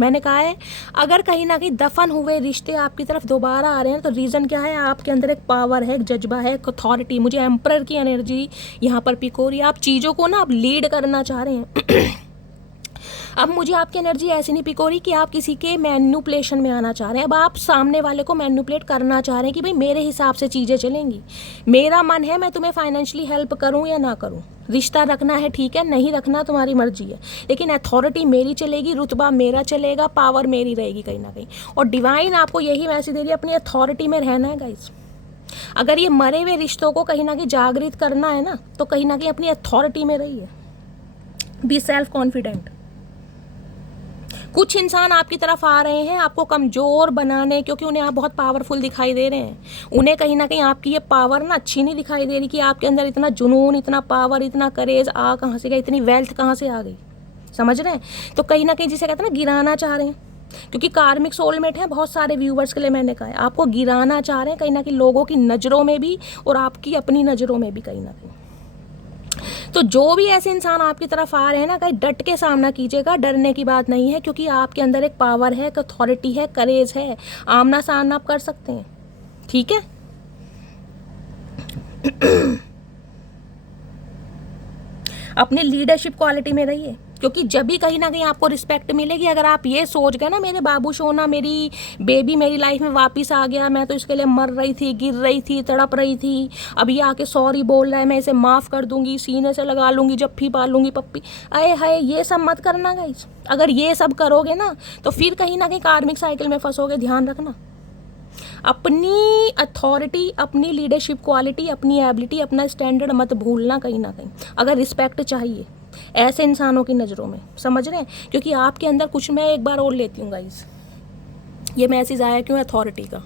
मैंने कहा है अगर कहीं ना कहीं दफन हुए रिश्ते आपकी तरफ दोबारा आ रहे हैं तो रीज़न क्या है, आपके अंदर एक पावर है, एक जज्बा है, एक अथॉरिटी। मुझे एम्परर की एनर्जी यहाँ पर पिक हो रही है। आप चीज़ों को ना आप लीड करना चाह रहे हैं। अब मुझे आपकी एनर्जी ऐसी नहीं पिक हो रही कि आप किसी के मैन्युपुलेशन में आना चाह रहे हैं। अब आप सामने वाले को मैन्युपुलेट करना चाह रहे हैं कि भाई मेरे हिसाब से चीज़ें चलेंगी, मेरा मन है मैं तुम्हें फाइनेंशियली हेल्प करूं या ना करूं, रिश्ता रखना है ठीक है, नहीं रखना तुम्हारी मर्जी है, लेकिन अथॉरिटी मेरी चलेगी, रुतबा मेरा चलेगा, पावर मेरी रहेगी कहीं ना कहीं। और डिवाइन आपको यही मैसेज दे रही है, अपनी अथॉरिटी में रहना है गाइस। अगर ये मरे हुए रिश्तों को कहीं ना कहीं जागृत करना है ना, तो कहीं ना कहीं अपनी अथॉरिटी में रहिए, बी सेल्फ कॉन्फिडेंट। कुछ इंसान आपकी तरफ आ रहे हैं आपको कमज़ोर बनाने, क्योंकि उन्हें आप बहुत पावरफुल दिखाई दे रहे हैं। उन्हें कहीं ना कहीं आपकी ये पावर ना अच्छी नहीं दिखाई दे रही कि आपके अंदर इतना जुनून, इतना पावर, इतना करेज आ कहाँ से गया, इतनी वेल्थ कहाँ से आ गई, समझ रहे हैं। तो कहीं ना कहीं जिसे कहते हैं ना गिराना चाह रहे हैं, क्योंकि कार्मिक सोलमेट है बहुत सारे व्यूवर्स के लिए। मैंने कहा है आपको गिराना चाह रहे हैं कहीं ना कहीं, लोगों की नज़रों में भी और आपकी अपनी नज़रों में भी कहीं ना कहीं। तो जो भी ऐसे इंसान आपकी तरफ आ रहे हैं ना, कहीं डट के सामना कीजिएगा, डरने की बात नहीं है, क्योंकि आपके अंदर एक पावर है, एक अथॉरिटी है, करेज है, आमना सामना आप कर सकते हैं, ठीक है। अपने लीडरशिप क्वालिटी में रहिए, क्योंकि जब भी कहीं ना कहीं आपको रिस्पेक्ट मिलेगी। अगर आप ये सोच गए ना मेरे बाबू सोना, मेरी बेबी मेरी लाइफ में वापस आ गया, मैं तो इसके लिए मर रही थी, गिर रही थी, तड़प रही थी, अब ये आके सॉरी बोल रहा है, मैं इसे माफ़ कर दूंगी, सीने से लगा लूंगी, जप्फी पालूंगी पप्पी, आए हाय, ये सब मत करना गाइस। अगर ये सब करोगे ना तो फिर कहीं ना कहीं कार्मिक साइकिल में फंसोगे। ध्यान रखना, अपनी अथॉरिटी, अपनी लीडरशिप क्वालिटी, अपनी एबिलिटी, अपना स्टैंडर्ड मत भूलना कहीं ना कहीं, अगर रिस्पेक्ट चाहिए ऐसे इंसानों की नज़रों में, समझ रहे हैं। क्योंकि आपके अंदर कुछ, मैं एक बार और लेती हूँ गाइस, ये मैसेज आया क्यों अथॉरिटी का,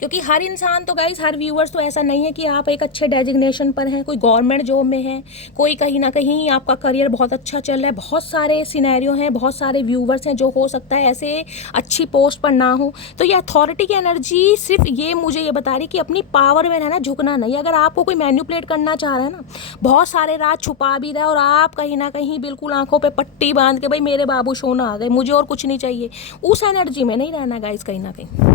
क्योंकि हर इंसान तो गाइस, हर व्यूअर्स तो ऐसा नहीं है कि आप एक अच्छे डेजिग्नेशन पर हैं, कोई गवर्नमेंट जॉब में है, कोई कहीं ना कहीं आपका करियर बहुत अच्छा चल रहा है। बहुत सारे सिनेरियो हैं, बहुत सारे व्यूअर्स हैं जो हो सकता है ऐसे अच्छी पोस्ट पर ना हो। तो ये अथॉरिटी की एनर्जी सिर्फ ये मुझे ये बता रही कि अपनी पावर में रहना, झुकना नहीं। अगर आपको कोई मैनिपुलेट करना चाह रहा है ना, बहुत सारे राज छुपा भी रहा है और आप कहीं ना कहीं बिल्कुल आंखों पे पट्टी बांध के भाई मेरे बाबू सोना आ गए, मुझे और कुछ नहीं चाहिए, उस एनर्जी में नहीं रहना गाइस। कहीं ना कहीं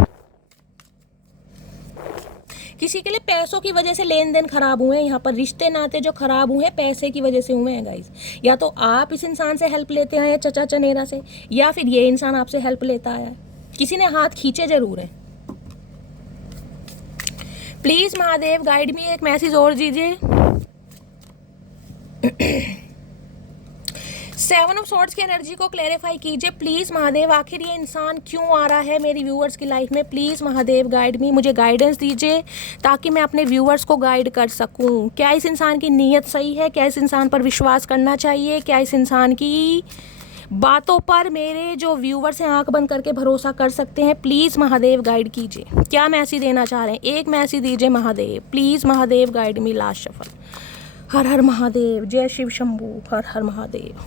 किसी के लिए पैसों की वजह से लेन देन खराब हुए हैं, यहाँ पर रिश्ते नाते जो खराब हुए हैं पैसे की वजह से हुए हैं गाइस। या तो आप इस इंसान से हेल्प लेते हैं चचा चनेरा से, या फिर ये इंसान आपसे हेल्प लेता है। किसी ने हाथ खींचे जरूर है। प्लीज महादेव गाइड मी, एक मैसेज और दीजिए। 7 ऑफ सॉर्ड्स की एनर्जी को क्लैरिफाई कीजिए प्लीज महादेव। आखिर ये इंसान क्यों आ रहा है मेरी व्यूअर्स की लाइफ में? प्लीज महादेव गाइड मी, मुझे गाइडेंस दीजिए ताकि मैं अपने व्यूअर्स को गाइड कर सकूं। क्या इस इंसान की नीयत सही है? क्या इस इंसान पर विश्वास करना चाहिए? क्या इस इंसान की बातों पर मेरे जो व्यूअर्स हैं आंख बंद करके भरोसा कर सकते हैं? प्लीज महादेव गाइड कीजिए। क्या मैसेज देना चाह रहे हैं? एक मैसेज दीजिए Mahadev, please Mahadev guide me. Last shuffle. हर हर महादेव, जय शिव शंभू, हर हर Mahadev.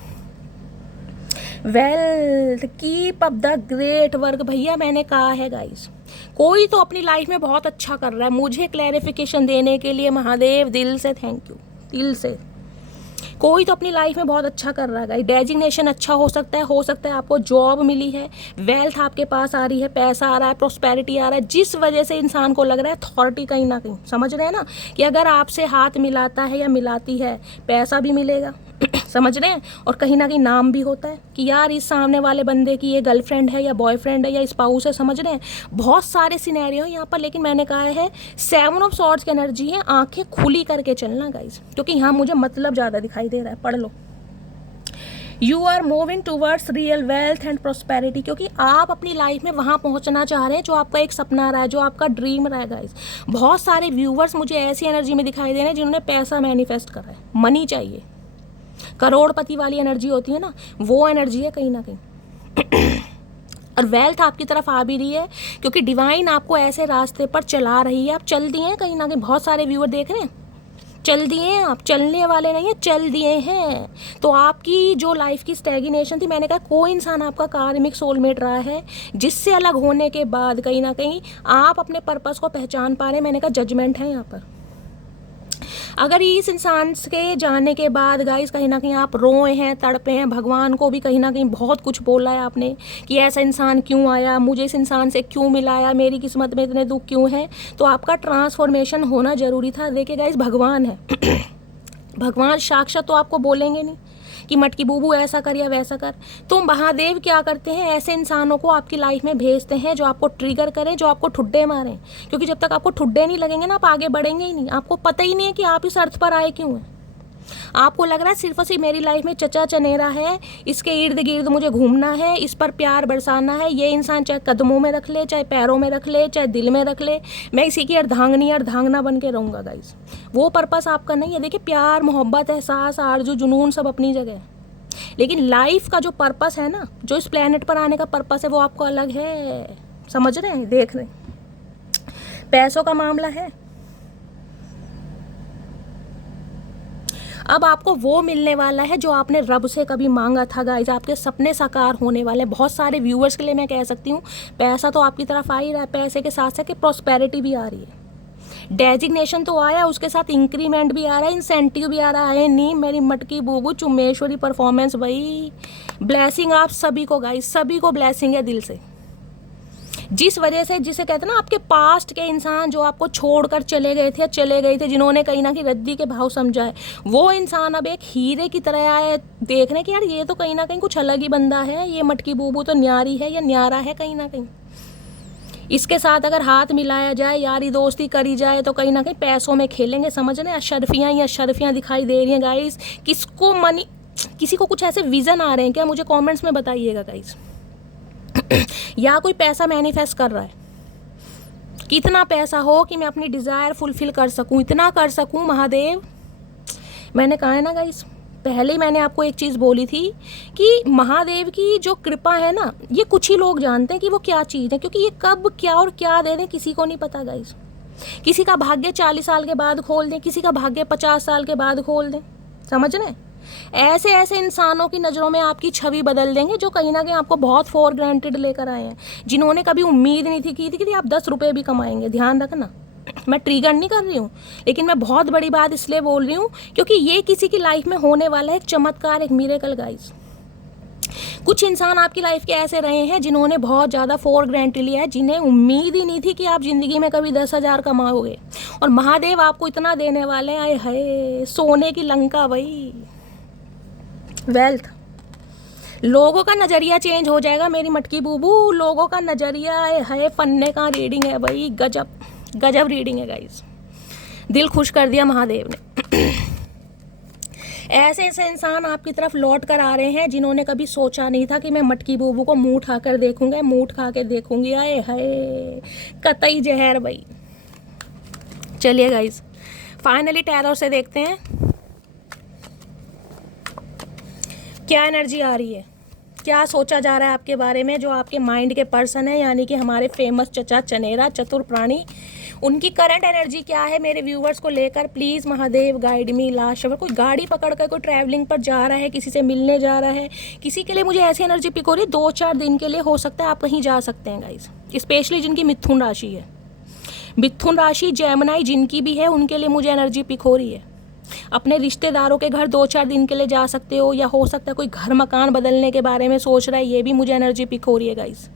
Wealth keep up the great work. भैया मैंने कहा है गाइस, कोई तो अपनी लाइफ में बहुत अच्छा कर रहा है। मुझे क्लैरिफिकेशन देने के लिए महादेव दिल से थैंक यू, दिल से। कोई तो अपनी लाइफ में बहुत अच्छा कर रहा है गाइस। डेजिग्नेशन अच्छा हो सकता है आपको जॉब मिली है, वेल्थ आपके पास आ रही है, पैसा आ रहा है, प्रॉस्पेरिटी आ रहा है, जिस वजह से इंसान को लग रहा है अथॉरिटी कहीं ना कहीं, समझ रहे हैं ना, कि अगर आपसे हाथ मिलाता है या मिलाती है पैसा भी मिलेगा, समझ रहे हैं, और कहीं ना कहीं नाम भी होता है कि यार इस सामने वाले बंदे की ये गर्लफ्रेंड है या बॉयफ्रेंड है या स्पाउस है, समझ रहे हैं। बहुत सारे सिनेरियो यहाँ पर, लेकिन मैंने कहा है 7 ऑफ सॉर्ड्स की एनर्जी है, आंखें खुली करके चलना गाइस, क्योंकि यहाँ मुझे मतलब ज़्यादा दिखाई दे रहा है। पढ़ लो। You are moving towards real wealth and prosperity, क्योंकि आप अपनी लाइफ में वहाँ पहुँचना चाह रहे हैं जो आपका एक सपना रहा है, जो आपका ड्रीम रहा है गाइस। बहुत सारे व्यूवर्स मुझे ऐसी एनर्जी में दिखाई दे रहे हैं जिन्होंने पैसा मैनिफेस्ट करा है, मनी चाहिए, करोड़पति वाली एनर्जी होती है ना, वो एनर्जी है कहीं ना कहीं। और वेल्थ आपकी तरफ आ भी रही है क्योंकि डिवाइन आपको ऐसे रास्ते पर चला रही है। आप चल दिए हैं कहीं ना कहीं। बहुत सारे व्यूअर देख रहे हैं, चल दिए हैं आप, चलने वाले नहीं है, चल दिए हैं। तो आपकी जो लाइफ की स्टैग्नेशन थी, मैंने कहा कोई इंसान आपका कार्मिक सोलमेट रहा है जिससे अलग होने के बाद कहीं ना कहीं आप अपने पर्पस को पहचान पा रहे हैं। मैंने कहा जजमेंट है यहाँ पर। अगर इस इंसान के जाने के बाद गाइस कहीं ना कहीं आप रोए हैं, तड़पे हैं, भगवान को भी कहीं ना कहीं बहुत कुछ बोला है आपने कि ऐसा इंसान क्यों आया, मुझे इस इंसान से क्यों मिलाया, मेरी किस्मत में इतने दुख क्यों हैं, तो आपका ट्रांसफॉर्मेशन होना जरूरी था। देखिए गाइस, भगवान है भगवान साक्षात तो आपको बोलेंगे नहीं कि मटकी बूबू ऐसा कर या वैसा कर। तो महादेव क्या करते हैं, ऐसे इंसानों को आपकी लाइफ में भेजते हैं जो आपको ट्रिगर करें, जो आपको ठुड्डे मारें, क्योंकि जब तक आपको ठुड्डे नहीं लगेंगे ना, आप आगे बढ़ेंगे ही नहीं। आपको पता ही नहीं है कि आप इस अर्थ पर आए क्यों हैं। आपको लग रहा है सिर्फ और सिर्फ मेरी लाइफ में चचा चनेरा है, इसके इर्द गिर्द मुझे घूमना है, इस पर प्यार बरसाना है। ये इंसान चाहे कदमों में रख ले, चाहे पैरों में रख ले, चाहे दिल में रख ले, मैं इसी की अर्धांगनी अर्धांगना बन के रहूँगा गाइस। वो पर्पस आपका नहीं है। देखिए, प्यार, मोहब्बत, एहसास, आरजू, जुनून सब अपनी जगह है, लेकिन लाइफ का जो पर्पस है ना, जो इस प्लेनेट पर आने का पर्पस है, वो आपको अलग है। समझ रहे हैं, देख रहे हैं। पैसों का मामला है। अब आपको वो मिलने वाला है जो आपने रब से कभी मांगा था गाइस। आपके सपने साकार होने वाले हैं। बहुत सारे व्यूअर्स के लिए मैं कह सकती हूँ, पैसा तो आपकी तरफ आ ही रहा है, पैसे के साथ साथ प्रॉस्पेरिटी भी आ रही है, डेजिग्नेशन तो आया, उसके साथ इंक्रीमेंट भी आ रहा है, इंसेंटिव भी आ रहा है। नहीं मेरी मटकी बूबू चुम्मेश्वरी परफॉर्मेंस, भाई ब्लेसिंग आप सभी को गाइस, सभी को ब्लेसिंग है दिल से। जिस वजह से, जिसे कहते हैं ना, आपके पास्ट के इंसान जो आपको छोड़कर चले गए थे, जिन्होंने कहीं ना कहीं रद्दी के भाव समझा है, वो इंसान अब एक हीरे की तरह आए देखने कि यार ये तो कहीं ना कहीं कुछ अलग ही बंदा है, ये मटकी बूबू तो न्यारी है या न्यारा है कहीं ना कहीं। इसके साथ अगर हाथ मिलाया जाए, यारी दोस्ती करी जाए, तो कहीं ना कहीं पैसों में खेलेंगे। समझ रहे हैं, अशरफियाँ दिखाई दे रही हैं गाइस। किसको मनी, किसी को कुछ ऐसे विजन आ रहे हैं क्या, मुझे कमेंट्स में बताइएगा गाइस। या कोई पैसा मैनिफेस्ट कर रहा है, कितना पैसा हो कि मैं अपनी डिज़ायर फुलफिल कर सकूं, इतना कर सकूं महादेव। मैंने कहा है ना गाइस, पहले ही मैंने आपको एक चीज़ बोली थी कि महादेव की जो कृपा है ना, ये कुछ ही लोग जानते हैं कि वो क्या चीज़ है, क्योंकि ये कब क्या और क्या दे दें किसी को नहीं पता गाइस। किसी का भाग्य 40 साल के बाद खोल दें, किसी का भाग्य 50 साल के बाद खोल दें, समझ रहे हैं। ऐसे ऐसे इंसानों की नज़रों में आपकी छवि बदल देंगे जो कहीं ना कहीं आपको बहुत फॉर ग्रांटेड लेकर आए हैं, जिन्होंने कभी उम्मीद नहीं थी की थी कि आप 10 रुपये भी कमाएंगे। ध्यान रखना, मैं ट्रिगर नहीं कर रही हूँ, लेकिन मैं बहुत बड़ी बात इसलिए बोल रही हूँ क्योंकि ये किसी की लाइफ में होने वाला है एक चमत्कार, एक मिरेकल गाइस। कुछ इंसान आपकी लाइफ के ऐसे रहे हैं जिन्होंने बहुत ज़्यादा फॉर ग्रांटेड लिया है, जिन्हें उम्मीद ही नहीं थी कि आप ज़िंदगी में कभी 10,000 कमाओगे, और महादेव आपको इतना देने वाले हैं। आए हाय, सोने की लंका भाई, वेल्थ। लोगों का नज़रिया चेंज हो जाएगा मेरी मटकी बूबू, लोगों का नज़रिया है। फन्ने का रीडिंग है भाई, गजब गजब रीडिंग है गाइस, दिल खुश कर दिया महादेव ने। ऐसे ऐसे इंसान आपकी तरफ लौट कर आ रहे हैं जिन्होंने कभी सोचा नहीं था कि मैं मटकी बूबू को मुंह उठा कर देखूंगा, मुंह उठा के देखूंगी। आए हाय, कतई जहर भाई। चलिए गाइस, फाइनली टैरो से देखते हैं क्या एनर्जी आ रही है, क्या सोचा जा रहा है आपके बारे में। जो आपके माइंड के पर्सन है, यानी कि हमारे फेमस चचा चनेरा चतुर प्राणी, उनकी करंट एनर्जी क्या है मेरे व्यूवर्स को लेकर। Please Mahadev guide me. Last कोई गाड़ी पकड़ कर कोई ट्रैवलिंग पर जा रहा है, किसी से मिलने जा रहा है, किसी के लिए मुझे ऐसी एनर्जी पिक हो रही है 2-4 दिन के लिए हो सकता है आप कहीं जा सकते हैं गाइस, स्पेशली जिनकी मिथुन राशि है। मिथुन राशि जेमिनी जिनकी भी है उनके लिए मुझे एनर्जी पिक हो रही है। अपने रिश्तेदारों के घर 2-4 दिन के लिए जा सकते हो, या हो सकता है कोई घर मकान बदलने के बारे में सोच रहा है, ये भी मुझे एनर्जी पिक हो रही है गाइस।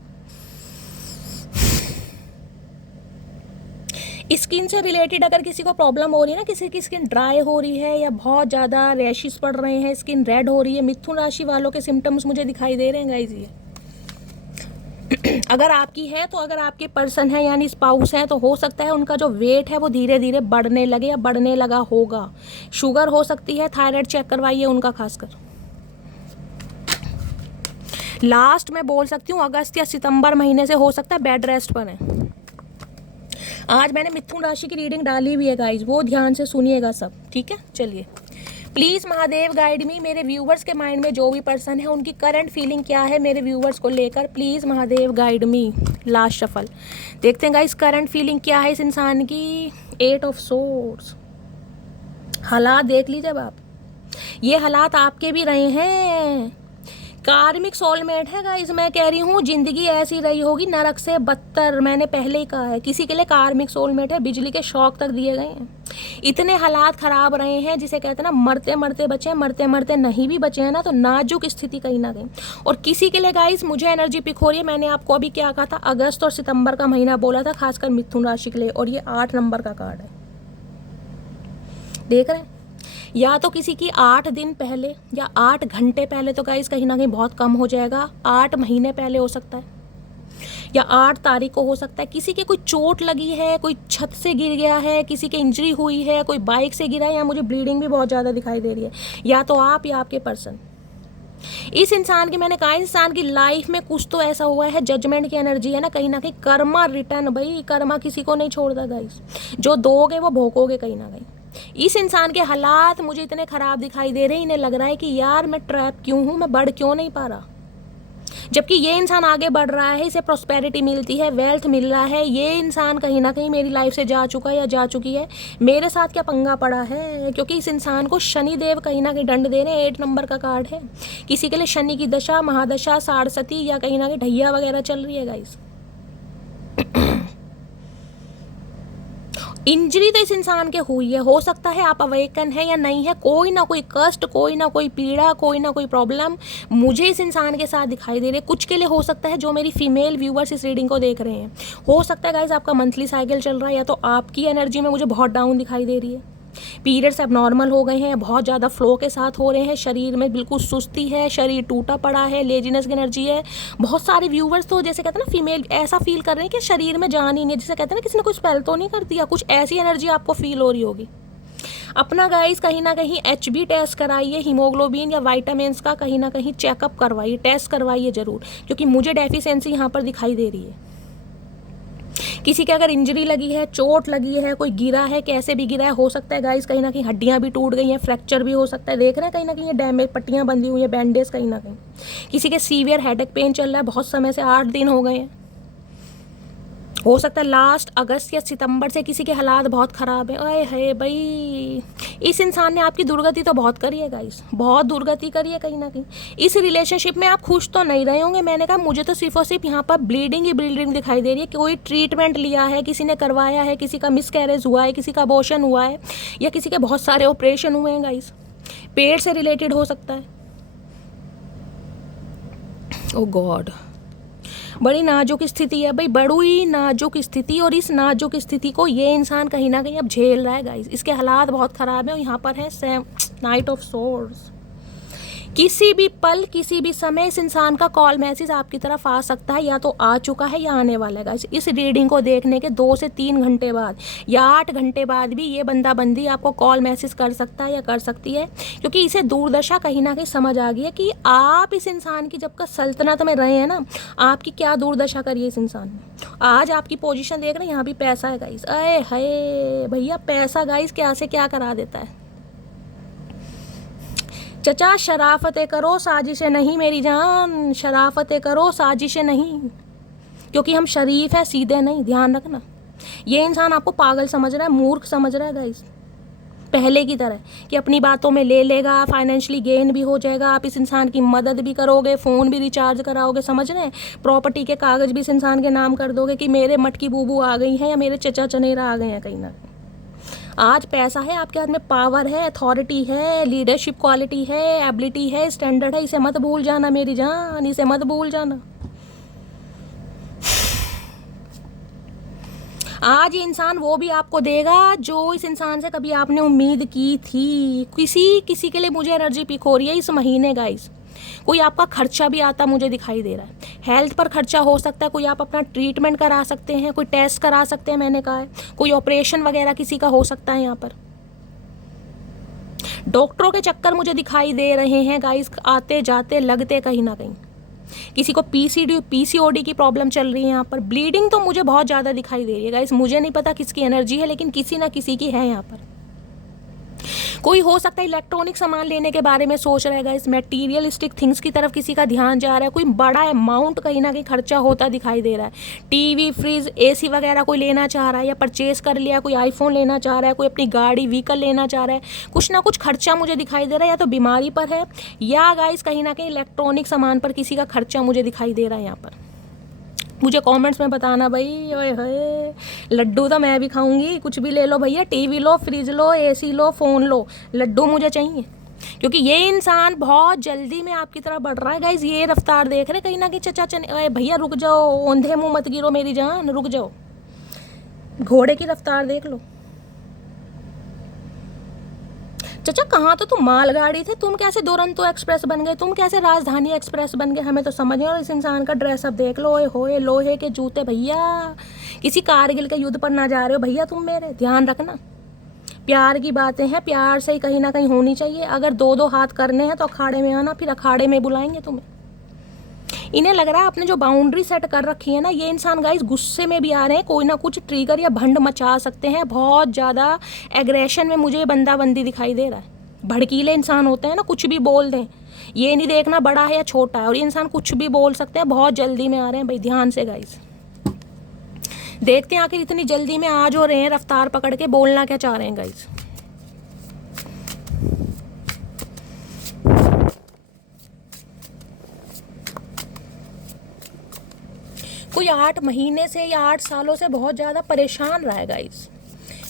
स्किन से रिलेटेड अगर किसी को प्रॉब्लम हो रही है ना, किसी की स्किन ड्राई हो रही है या बहुत ज़्यादा रैशेस पड़ रहे हैं, स्किन रेड हो रही है, मिथुन राशि वालों के सिम्टम्स मुझे दिखाई दे रहे हैं गाइस। ये अगर आपकी है तो, अगर आपके पर्सन है यानी स्पाउस है तो हो सकता है उनका जो वेट है वो धीरे धीरे बढ़ने लगे या बढ़ने लगा होगा। शुगर हो सकती है, थायराइड चेक करवाइए उनका खासकर। लास्ट मैं बोल सकती हूँ अगस्त या सितंबर महीने से हो सकता है बेड रेस्ट पर है। आज मैंने मिथुन राशि की रीडिंग डाली हुई है गाइज, वो ध्यान से सुनिएगा सब, ठीक है। चलिए, प्लीज़ महादेव गाइड मी। मेरे व्यूवर्स के माइंड में जो भी पर्सन है उनकी करंट फीलिंग क्या है मेरे व्यूवर्स को लेकर, please Mahadev guide me. Last shuffle देखते हैं गाइस, करंट फीलिंग क्या है इस इंसान की। 8 ऑफ सोर्ड्स, हालात देख लीजिए अब आप, ये हालात आपके भी रहे हैं। कार्मिक सोलमेट है गाइस, मैं कह रही हूँ जिंदगी ऐसी रही होगी नरक से बदतर। मैंने पहले ही कहा है, किसी के लिए कार्मिक सोलमेट है, बिजली के शौक तक दिए गए हैं। इतने हालात खराब रहे हैं जिसे कहते हैं ना मरते मरते बचे, मरते मरते नहीं भी बचे हैं ना तो नाजुक स्थिति कहीं ना कहीं। और किसी के लिए गाइस मुझे एनर्जी पिक हो रही है, मैंने आपको अभी क्या कहा था, अगस्त और सितंबर का महीना बोला था खासकर मिथुन राशि के लिए, और ये 8 नंबर का कार्ड है, देख रहे हैं। या तो किसी की 8 दिन पहले या 8 घंटे पहले तो गाइस कहीं ना कहीं बहुत कम हो जाएगा, 8 महीने पहले हो सकता है, या 8 तारीख को हो सकता है। किसी के कोई चोट लगी है, कोई छत से गिर गया है, किसी के इंजरी हुई है, कोई बाइक से गिरा है, या मुझे ब्लीडिंग भी बहुत ज़्यादा दिखाई दे रही है, या तो आप या आपके पर्सन। इस इंसान की, मैंने कहा इंसान की लाइफ में कुछ तो ऐसा हुआ है, जजमेंट की एनर्जी है ना कहीं कर्मा रिटर्न। भाई कर्मा किसी को नहीं छोड़ता गाइस, जो दोगे वो भोगोगे कहीं ना कहीं। इस इंसान के हालात मुझे इतने ख़राब दिखाई दे रहे हैं, इन्हें लग रहा है कि यार मैं ट्रैप क्यों हूँ, मैं बढ़ क्यों नहीं पा रहा। जबकि ये इंसान आगे बढ़ रहा है, इसे प्रॉस्पेरिटी मिलती है, वेल्थ मिल रहा है। ये इंसान कहीं ना कहीं मेरी लाइफ से जा चुका है या जा चुकी है। मेरे साथ क्या पंगा पड़ा है, क्योंकि इस इंसान को शनि देव कहीं ना कहीं दंड दे रहे हैं। 8 नंबर का कार्ड है, किसी के लिए शनि की दशा, महादशा, साड़सती या कहीं ना कहीं ढैया वगैरह चल रही है गाइस। इंजरी तो इस इंसान के हुई है, हो सकता है आप अवेकन है या नहीं है, कोई ना कोई कष्ट, कोई ना कोई पीड़ा, कोई ना कोई प्रॉब्लम मुझे इस इंसान के साथ दिखाई दे रही है। कुछ के लिए हो सकता है जो मेरी फीमेल व्यूवर्स इस रीडिंग को देख रहे हैं, हो सकता है गाइज आपका मंथली साइकिल चल रहा है, या तो आपकी एनर्जी में मुझे बहुत डाउन दिखाई दे रही है, पीरियड्स एबनॉर्मल हो गए हैं, बहुत ज़्यादा फ्लो के साथ हो रहे हैं, शरीर में बिल्कुल सुस्ती है, शरीर टूटा पड़ा है, लेजीनेस की एनर्जी है। बहुत सारे व्यूवर्स तो जैसे कहते हैं ना फीमेल ऐसा फील कर रहे हैं कि शरीर में जान ही नहीं है, जैसे कहते हैं ना किसी ने कोई स्पेल तो नहीं कर दिया, कुछ ऐसी एनर्जी आपको फील हो रही होगी। अपना गाइस कहीं ना कहीं HB टेस्ट कराइए, हीमोग्लोबिन या वाइटामिन्स का कहीं ना कहीं चेकअप करवाइए, टेस्ट करवाइए ज़रूर, क्योंकि मुझे डेफिशिएंसी यहाँ पर दिखाई दे रही है। किसी के अगर इंजरी लगी है, चोट लगी है, कोई गिरा है, कैसे भी गिरा है, हो सकता है गाइस कहीं ना कहीं हड्डियां भी टूट गई हैं, फ्रैक्चर भी हो सकता है। देख रहे हैं कहीं ना कहीं ये डैमेज, पट्टियां बंधी हुई है, बैंडेज कहीं ना कहीं। किसी के सीवियर हेडेक पेन चल रहा है बहुत समय से, 8 दिन हो गए हैं। हो सकता है लास्ट अगस्त या सितंबर से किसी के हालात बहुत ख़राब है। अरे है भाई, इस इंसान ने आपकी दुर्गति तो बहुत करी है गाइस, बहुत दुर्गति करी है कहीं ना कहीं। इस रिलेशनशिप में आप खुश तो नहीं रहे होंगे। मैंने कहा मुझे तो सिर्फ और सिर्फ यहाँ पर ब्लीडिंग ही ब्लीडिंग दिखाई दे रही है। कोई ट्रीटमेंट लिया है, किसी ने करवाया है, किसी का मिसकैरेज हुआ है, किसी का अबॉर्शन हुआ है, या किसी के बहुत सारे ऑपरेशन हुए हैं गाइस, पेट से रिलेटेड हो सकता है। ओ गॉड, बड़ी नाजुक स्थिति है भाई, बड़ी नाजुक स्थिति। और इस नाजुक स्थिति को ये इंसान कहीं ना कहीं अब झेल रहा है गाइस। इसके हालात बहुत ख़राब है। और यहाँ पर है नाइट ऑफ सोर्ड्स। किसी भी पल, किसी भी समय इस इंसान का कॉल मैसेज आपकी तरफ आ सकता है, या तो आ चुका है या आने वाला है गाइस। इस रीडिंग को देखने के 2 से 3 घंटे बाद या 8 घंटे बाद भी ये बंदा बंदी आपको कॉल मैसेज कर सकता है या कर सकती है, क्योंकि इसे दूरदशा कहीं ना कहीं समझ आ गई है कि आप इस इंसान की जब का सल्तनत में रहे हैं ना, आपकी क्या दूरदशा करी है इस इंसान ने। आज आपकी पोजीशन देख रहे हैं, यहाँ भी पैसा है गाइस। अरे है भैया, पैसा गाइस क्या से क्या करा देता है। चचा शराफतें करो, साजिशें नहीं मेरी जान, शराफतें करो, साजिशें नहीं, क्योंकि हम शरीफ हैं, सीधे नहीं। ध्यान रखना, ये इंसान आपको पागल समझ रहा है, मूर्ख समझ रहा है गाइस, पहले की तरह कि अपनी बातों में ले लेगा, फाइनेंशियली गेन भी हो जाएगा, आप इस इंसान की मदद भी करोगे, फ़ोन भी रिचार्ज कराओगे, समझ रहे हैं, प्रॉपर्टी के कागज़ भी इस इंसान के नाम कर दोगे कि मेरे मटकी बूबू आ गई हैं या मेरे चचा चनेरा आ गए हैं कहीं ना। आज पैसा है आपके हाथ में, पावर है, अथॉरिटी है, लीडरशिप क्वालिटी है, एबिलिटी है, स्टैंडर्ड है। इसे मत भूल जाना मेरी जान, इसे मत भूल जाना। आज ये इंसान वो भी आपको देगा जो इस इंसान से कभी आपने उम्मीद की थी। किसी के लिए मुझे एनर्जी पिक हो रही है इस महीने गाइस। कोई आपका खर्चा भी आता मुझे दिखाई दे रहा है। हेल्थ पर खर्चा हो सकता है, कोई आप अपना ट्रीटमेंट करा सकते हैं, कोई टेस्ट करा सकते हैं, मैंने कहा है, कोई ऑपरेशन वगैरह किसी का हो सकता है। यहाँ पर डॉक्टरों के चक्कर मुझे दिखाई दे रहे हैं गाइस, आते जाते लगते कहीं ना कहीं। किसी को पीसीओडी की प्रॉब्लम चल रही है। यहाँ पर ब्लीडिंग तो मुझे बहुत ज़्यादा दिखाई दे रही है गाइस। मुझे नहीं पता किसकी एनर्जी है, लेकिन किसी ना किसी की है यहाँ पर। कोई हो सकता है इलेक्ट्रॉनिक सामान लेने के बारे में सोच रहेगा, इस मटेरियलिस्टिक थिंग्स की तरफ किसी का ध्यान जा रहा है। कोई बड़ा अमाउंट कहीं ना कहीं खर्चा होता दिखाई दे रहा है। टीवी, फ्रिज, एसी वगैरह कोई लेना चाह रहा है या परचेज कर लिया, कोई आईफोन लेना चाह रहा है, कोई अपनी गाड़ी व्हीकल लेना चाह रहा है। कुछ ना कुछ खर्चा मुझे दिखाई दे रहा है, या तो बीमारी पर है या गाइस कहीं ना कहीं इलेक्ट्रॉनिक सामान पर किसी का खर्चा मुझे दिखाई दे रहा है। यहाँ पर मुझे कमेंट्स में बताना भाई। ओए होए, लड्डू तो मैं भी खाऊंगी, कुछ भी ले लो भैया, टीवी लो, फ्रिज लो, एसी लो, फ़ोन लो, लड्डू मुझे चाहिए, क्योंकि ये इंसान बहुत जल्दी में आपकी तरफ बढ़ रहा है गाइज। ये रफ्तार देख रहे कहीं ना कहीं चचा चने। भैया रुक जाओ, ओंधे मुँह मत गिरो मेरी जान, रुक जाओ, घोड़े की रफ्तार देख लो। चचा कहाँ तो तुम मालगाड़ी थे, तुम कैसे दुरंतो एक्सप्रेस बन गए, तुम कैसे राजधानी एक्सप्रेस बन गए, हमें तो समझ नहीं। और इस इंसान का ड्रेसअप देख लो, ओए होए, लोहे के जूते भैया, किसी कारगिल के युद्ध पर ना जा रहे हो भैया तुम मेरे। ध्यान रखना, प्यार की बातें हैं, प्यार से ही कहीं ना कहीं होनी चाहिए। अगर 2-2 हाथ करने हैं तो अखाड़े में आना, फिर अखाड़े में बुलाएंगे तुम्हें। इन्हें लग रहा है आपने जो बाउंड्री सेट कर रखी है ना, ये इंसान गाइस गुस्से में भी आ रहे हैं, कोई ना कुछ ट्रिगर या भंड मचा सकते हैं। बहुत ज़्यादा एग्रेशन में मुझे ये बंदा बंदी दिखाई दे रहा है। भड़कीले इंसान होते हैं ना, कुछ भी बोल दें, ये नहीं देखना बड़ा है या छोटा है, और ये इंसान कुछ भी बोल सकते हैं। बहुत जल्दी में आ रहे हैं भाई, ध्यान से गाइस देखते हैं आखिर इतनी जल्दी में आ जो रहे हैं, रफ्तार पकड़ के बोलना क्या चाह रहे हैं गाइस। कोई 8 महीने से या 8 सालों से बहुत ज़्यादा परेशान रहा है गाइस।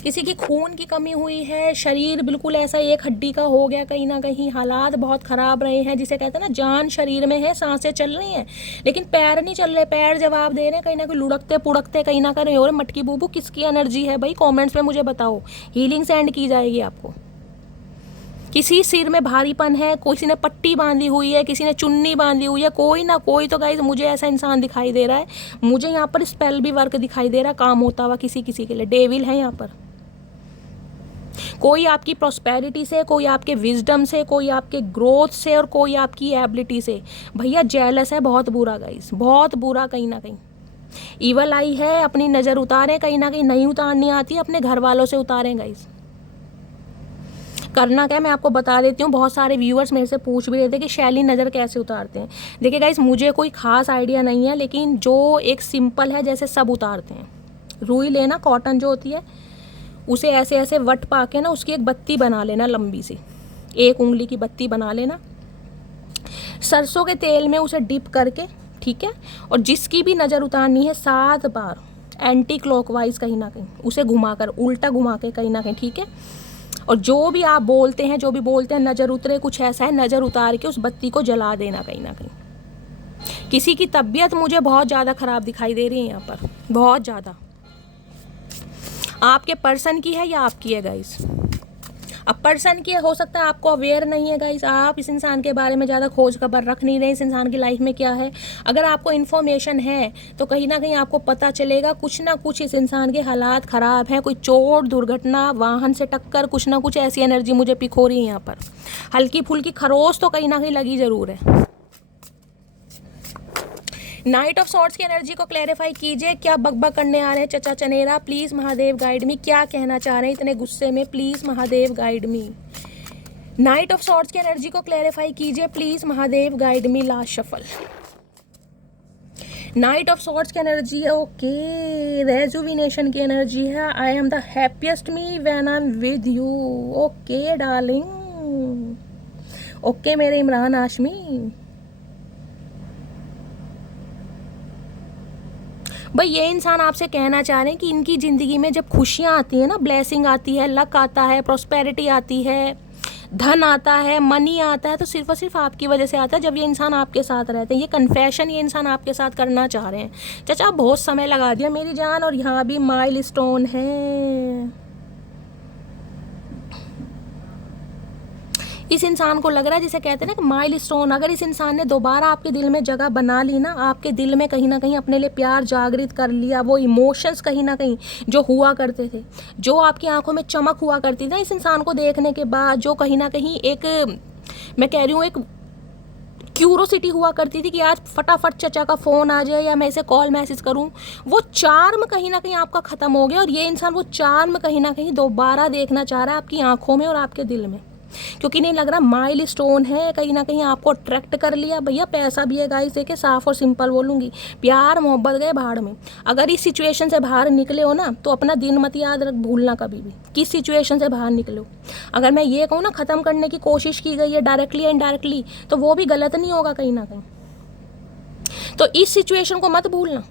किसी की खून की कमी हुई है, शरीर बिल्कुल ऐसा एक हड्डी का हो गया कहीं ना कहीं, हालात बहुत ख़राब रहे हैं। जिसे कहते हैं ना, जान शरीर में है, सांसें चल रही हैं लेकिन पैर नहीं चल रहे, पैर जवाब दे रहे हैं, कहीं ना कहीं लुढ़कते पुड़कते कहीं ना कहीं। और मटकी बूबू किसकी एनर्जी है भाई, कमेंट्स में मुझे बताओ, हीलिंग सेंड की जाएगी आपको। किसी सिर में भारीपन है, किसी ने पट्टी बांधी हुई है, किसी ने चुन्नी बांधी हुई है, कोई ना कोई तो गाइस मुझे ऐसा इंसान दिखाई दे रहा है। मुझे यहाँ पर स्पेल भी वर्क दिखाई दे रहा है, काम होता हुआ किसी किसी के लिए। डेविल है यहाँ पर, कोई आपकी प्रॉस्पेरिटी से, कोई आपके विजडम से, कोई आपके ग्रोथ से, और कोई आपकी एबिलिटी से भैया जेलस है। बहुत बुरा गाइस, बहुत बुरा कहीं ना कहीं। ईवल आई है, अपनी नज़र उतारें, कहीं ना कहीं नहीं उतारनी आती है अपने घर वालों से उतारें गाइस। करना क्या मैं आपको बता देती हूँ। बहुत सारे व्यूअर्स मेरे से पूछ भी रहे थे कि शैली नज़र कैसे उतारते हैं। देखिए गाइस, मुझे कोई ख़ास आइडिया नहीं है, लेकिन जो एक सिंपल है जैसे सब उतारते हैं। रुई लेना, कॉटन जो होती है, उसे ऐसे ऐसे वट पा के ना उसकी एक बत्ती बना लेना लंबी सी, 1 उंगली की बत्ती बना लेना, सरसों के तेल में उसे डिप करके, ठीक है, और जिसकी भी नज़र उतारनी है 7 बार एंटी क्लॉकवाइज कहीं ना कहीं उसे घुमाकर, उल्टा घुमा के कहीं ना कहीं, ठीक है। और जो भी आप बोलते हैं, जो भी बोलते हैं नज़र उतरे, कुछ ऐसा है, नज़र उतार के उस बत्ती को जला देना कहीं ना कहीं। किसी की तबीयत मुझे बहुत ज़्यादा ख़राब दिखाई दे रही है यहाँ पर, बहुत ज़्यादा। आपके पर्सन की है या आपकी है गाइस? अब पर्सन की हो सकता है आपको अवेयर नहीं है गाइस, आप इस इंसान के बारे में ज़्यादा खोज खबर रख नहीं रहे, इस इंसान की लाइफ में क्या है। अगर आपको इन्फॉर्मेशन है तो कहीं ना कहीं आपको पता चलेगा कुछ ना कुछ इस इंसान के हालात ख़राब हैं, कोई चोट, दुर्घटना, वाहन से टक्कर, कुछ ना कुछ ऐसी एनर्जी मुझे पिक हो रही है यहाँ पर। हल्की फुल्की खरोच तो कहीं ना कहीं लगी ज़रूर है। नाइट ऑफ सॉर्ड्स की एनर्जी को क्लैरिफाई कीजिए, क्या बकबक करने आ रहे हैं चचा चनेरा? प्लीज़ महादेव गाइड मी, क्या कहना चाह रहे हैं इतने गुस्से में? Please Mahadev guide me. Night of swords की एनर्जी को क्लैरिफाई कीजिए, please Mahadev guide me. Last shuffle. Night of swords की एनर्जी है, ओके, रेजुविनेशन की एनर्जी है। I am the happiest me when I am with you. Okay darling, okay मेरे इमरान हाशमी। भाई ये इंसान आपसे कहना चाह रहे हैं कि इनकी ज़िंदगी में जब खुशियाँ आती हैं ना, ब्लेसिंग आती है, लक आता है, प्रॉस्पेरिटी आती है, धन आता है, मनी आता है, तो सिर्फ और सिर्फ आपकी वजह से आता है जब ये इंसान आपके साथ रहते हैं। ये कन्फेशन ये इंसान आपके साथ करना चाह रहे हैं। चाचा बहुत समय लगा दिया मेरी जान, और यहाँ भी माइलस्टोन है। इस इंसान को लग रहा है, जिसे कहते हैं ना कि माइलस्टोन, अगर इस इंसान ने दोबारा आपके दिल में जगह बना ली ना, आपके दिल में कहीं ना कहीं अपने लिए प्यार जागृत कर लिया, वो इमोशंस कहीं ना कहीं जो हुआ करते थे, जो आपकी आंखों में चमक हुआ करती थी इस इंसान को देखने के बाद, जो कहीं ना कहीं एक, मैं कह रही हूँ, एक क्यूरोसिटी हुआ करती थी कि आज फटाफट चचा का फ़ोन आ जाए या मैं इसे कॉल मैसेज करूं, वो चार्म कहीं ना कहीं आपका ख़त्म हो गया। और ये इंसान वो चार्म कहीं ना कहीं दोबारा देखना चाह रहा है आपकी आंखों में और आपके दिल में, क्योंकि नहीं लग रहा माइलस्टोन है, कहीं ना कहीं आपको अट्रैक्ट कर लिया। भैया पैसा भी है गाइस, देखिए साफ और सिंपल बोलूँगी, प्यार मोहब्बत गए भाड़ में। अगर इस सिचुएशन से बाहर निकले हो ना, तो अपना दिन मत याद रख भूलना कभी भी, किस सिचुएशन से बाहर निकले हो। अगर मैं ये कहूँ ना ख़त्म करने की कोशिश की गई है डायरेक्टली या इनडायरेक्टली, तो वो भी गलत नहीं होगा कहीं ना कहीं। तो इस सिचुएशन को मत भूलना,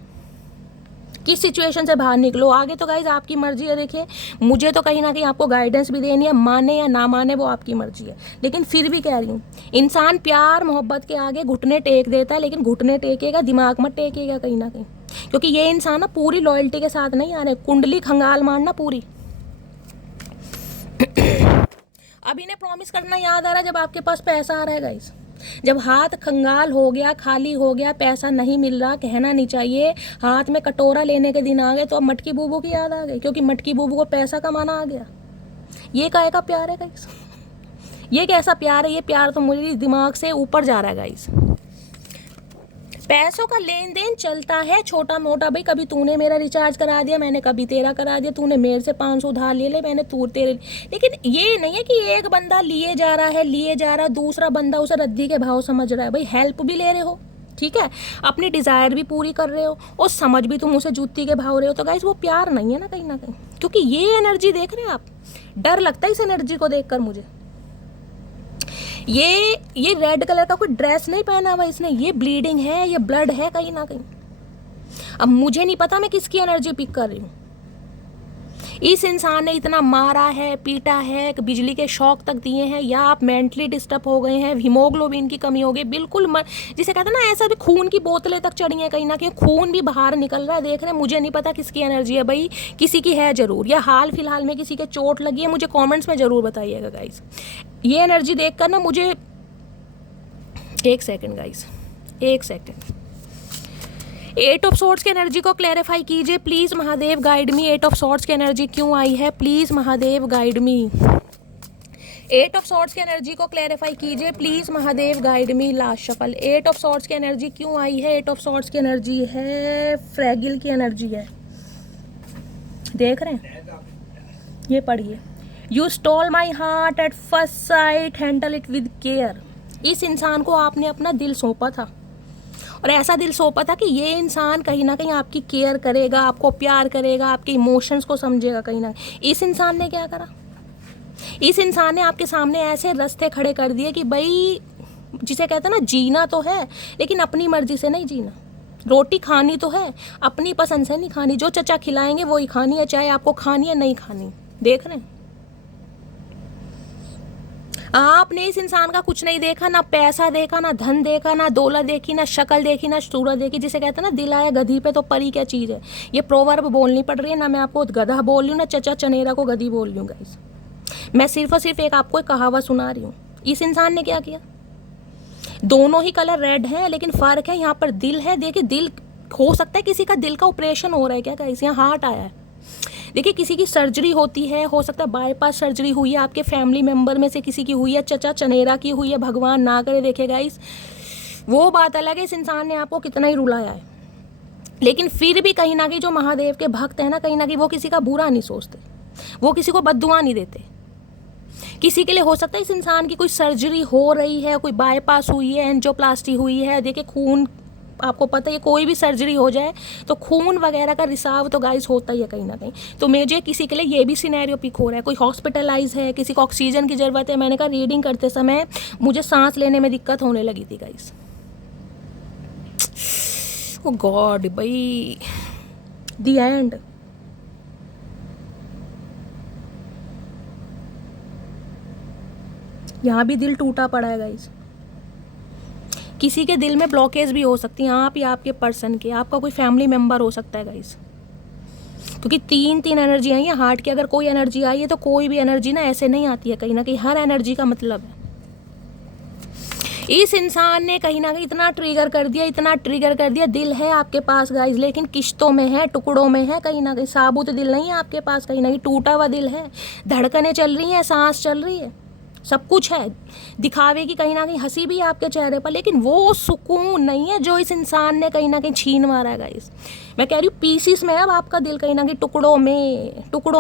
किस सिचुएशन से बाहर निकलो। आगे तो गाइज आपकी मर्जी है। देखिए मुझे तो कहीं ना कहीं आपको गाइडेंस भी देनी है, माने या ना माने वो आपकी मर्जी है, लेकिन फिर भी कह रही हूँ, इंसान प्यार मोहब्बत के आगे घुटने टेक देता है, लेकिन घुटने टेकेगा, दिमाग मत टेकेगा कहीं ना कहीं, क्योंकि ये इंसान ना पूरी लॉयल्टी के साथ नहीं आ रहे। कुंडली खंगाल मारना पूरी। अब इन्हें प्रॉमिस करना याद आ रहा है जब आपके पास पैसा आ रहा है गाइस, जब हाथ खंगाल हो गया, खाली हो गया, पैसा नहीं मिल रहा, कहना नहीं चाहिए, हाथ में कटोरा लेने के दिन आ गए, तो अब मटकी बूबू की याद आ गई, क्योंकि मटकी बूबू को पैसा कमाना आ गया। ये काहे का प्यार है गाइस? ये कैसा प्यार है? ये प्यार तो मुझे दिमाग से ऊपर जा रहा है गाइस। पैसों का लेन देन चलता है छोटा मोटा, भाई कभी तूने मेरा रिचार्ज करा दिया, मैंने कभी तेरा करा दिया, तूने मेरे से 500 उधार ले ले, मैंने तू तेरे। लेकिन ये नहीं है कि एक बंदा लिए जा रहा, दूसरा बंदा उसे रद्दी के भाव समझ रहा है। भाई हेल्प भी ले रहे हो, ठीक है, अपनी डिज़ायर भी पूरी कर रहे हो, और समझ भी तुम उसे जूती के भाव रहे हो, तो गाइस वो प्यार नहीं है ना कहीं ना कहीं। क्योंकि ये एनर्जी देख रहे हैं आप, डर लगता है इस एनर्जी को देख कर मुझे। ये रेड कलर का कोई ड्रेस नहीं पहना हुआ इसने, ये ब्लीडिंग है, ये ब्लड है कहीं ना कहीं। अब मुझे नहीं पता मैं किसकी एनर्जी पिक कर रही हूँ। इस इंसान ने इतना मारा है, पीटा है, बिजली के शॉक तक दिए हैं, या आप मेंटली डिस्टर्ब हो गए हैं, हीमोग्लोबिन की कमी हो गई, बिल्कुल जिसे कहते हैं ना, ऐसा भी खून की बोतलें तक चढ़ी हैं कहीं ना कहीं, खून भी बाहर निकल रहा है, देख रहे हैं। मुझे नहीं पता किसकी एनर्जी है भाई, किसी की है ज़रूर, या हाल फिलहाल में किसी के चोट लगी है, मुझे कॉमेंट्स में ज़रूर बताइएगा गाइस। ये एनर्जी देख कर ना मुझे, एक सेकेंड गाइस, एक सेकेंड, 8 ऑफ सॉर्ड्स की एनर्जी को क्लैरिफाई कीजिए please Mahadev guide me. 8 of swords की एनर्जी क्यों आई है, please Mahadev guide me. Eight of swords की एनर्जी को क्लैरिफाई कीजिए please Mahadev, guide me last shuffle. Eight of swords की एनर्जी क्यों आई है? एट ऑफ सॉर्ड्स की एनर्जी है फ्रैगिल की एनर्जी है, देख रहे हैं? ये पढ़िए, you stall my heart at first sight, handle it with care. इस इंसान को आपने अपना दिल सौंपा था, और ऐसा दिल सौंपा था कि ये इंसान कहीं ना कहीं आपकी केयर करेगा, आपको प्यार करेगा, आपके इमोशंस को समझेगा कहीं ना कहीं। इस इंसान ने क्या करा? इस इंसान ने आपके सामने ऐसे रास्ते खड़े कर दिए कि भाई, जिसे कहते हैं ना, जीना तो है लेकिन अपनी मर्जी से नहीं जीना। रोटी खानी तो है, अपनी पसंद से नहीं खानी। जो चचा खिलाएंगे वो ही खानी है, चाहे आपको खानी है नहीं खानी। देख रहे हैं? आपने इस इंसान का कुछ नहीं देखा, ना पैसा देखा, ना धन देखा, ना दौलत देखी, ना शक्ल देखी, ना सूरत देखी। जिसे कहते हैं ना, दिल आया गधी पे तो परी क्या चीज़ है। ये प्रोवर्ब बोलनी पड़ रही है ना, मैं आपको गधा बोल रही हूँ ना चचा चनेरा को गधी बोल रही हूँ गाइस। मैं सिर्फ और सिर्फ एक आपको एक कहावत सुना रही हूँ। इस इंसान ने क्या किया? दोनों ही कलर रेड है, लेकिन फर्क है यहाँ पर दिल है। देखिए, दिल हो सकता है किसी का दिल का ऑपरेशन हो रहा है क्या गाइस, यहाँ हार्ट आया है। देखिए, किसी की सर्जरी होती है, हो सकता है बाईपास सर्जरी हुई है, आपके फैमिली मेंबर में से किसी की हुई है, चचा चनेरा की हुई है, भगवान ना करे। देखिए गाइस, वो बात अलग है इस इंसान ने आपको कितना ही रुलाया है, लेकिन फिर भी कहीं ना कहीं जो महादेव के भक्त हैं ना, कहीं ना कहीं वो किसी का बुरा नहीं सोचते, वो किसी को बद्दुआ नहीं देते। किसी के लिए हो सकता है इस इंसान की कोई सर्जरी हो रही है, कोई बाईपास हुई है, एंजियोप्लास्टी हुई है। देखिए, खून, आपको पता है कोई भी सर्जरी हो जाए तो खून वगैरह का रिसाव तो गाइस होता ही है कहीं ना कहीं। तो मुझे किसी के लिए ये भी सिनेरियो पिक हो रहा है, कोई हॉस्पिटलाइज है, किसी को ऑक्सीजन की ज़रूरत है। मैंने कहा रीडिंग करते समय मुझे सांस लेने में दिक्कत होने लगी थी गाइस। ओ गॉड भाई, द एंड। यहाँ भी दिल टूटा पड़ा है गाइस। किसी के दिल में ब्लॉकेज भी हो सकती है, आप या आपके पर्सन के, आपका कोई फैमिली मेंबर हो सकता है गाइस। क्योंकि तीन एनर्जी आई है हार्ट की। अगर कोई एनर्जी आई है तो कोई भी एनर्जी ना ऐसे नहीं आती है, कहीं ना कहीं हर एनर्जी का मतलब है। इस इंसान ने कहीं ना कहीं इतना ट्रिगर कर दिया, इतना ट्रिगर कर दिया। दिल है आपके पास गाइस, लेकिन किश्तों में है, टुकड़ों में है, कहीं ना कहीं साबुत दिल नहीं है आपके पास, कहीं ना कहीं टूटा हुआ दिल है। धड़कनें चल रही हैं, सांस चल रही है, सब कुछ है, दिखावे की कहीं ना कहीं हंसी भी है आपके चेहरे पर, लेकिन वो सुकून नहीं है जो इस इंसान ने कहीं ना कहीं छीन मारा है गाइस। मैं कह रही हूँ पीसीस में अब आपका दिल, कहीं ना कहीं टुकड़ों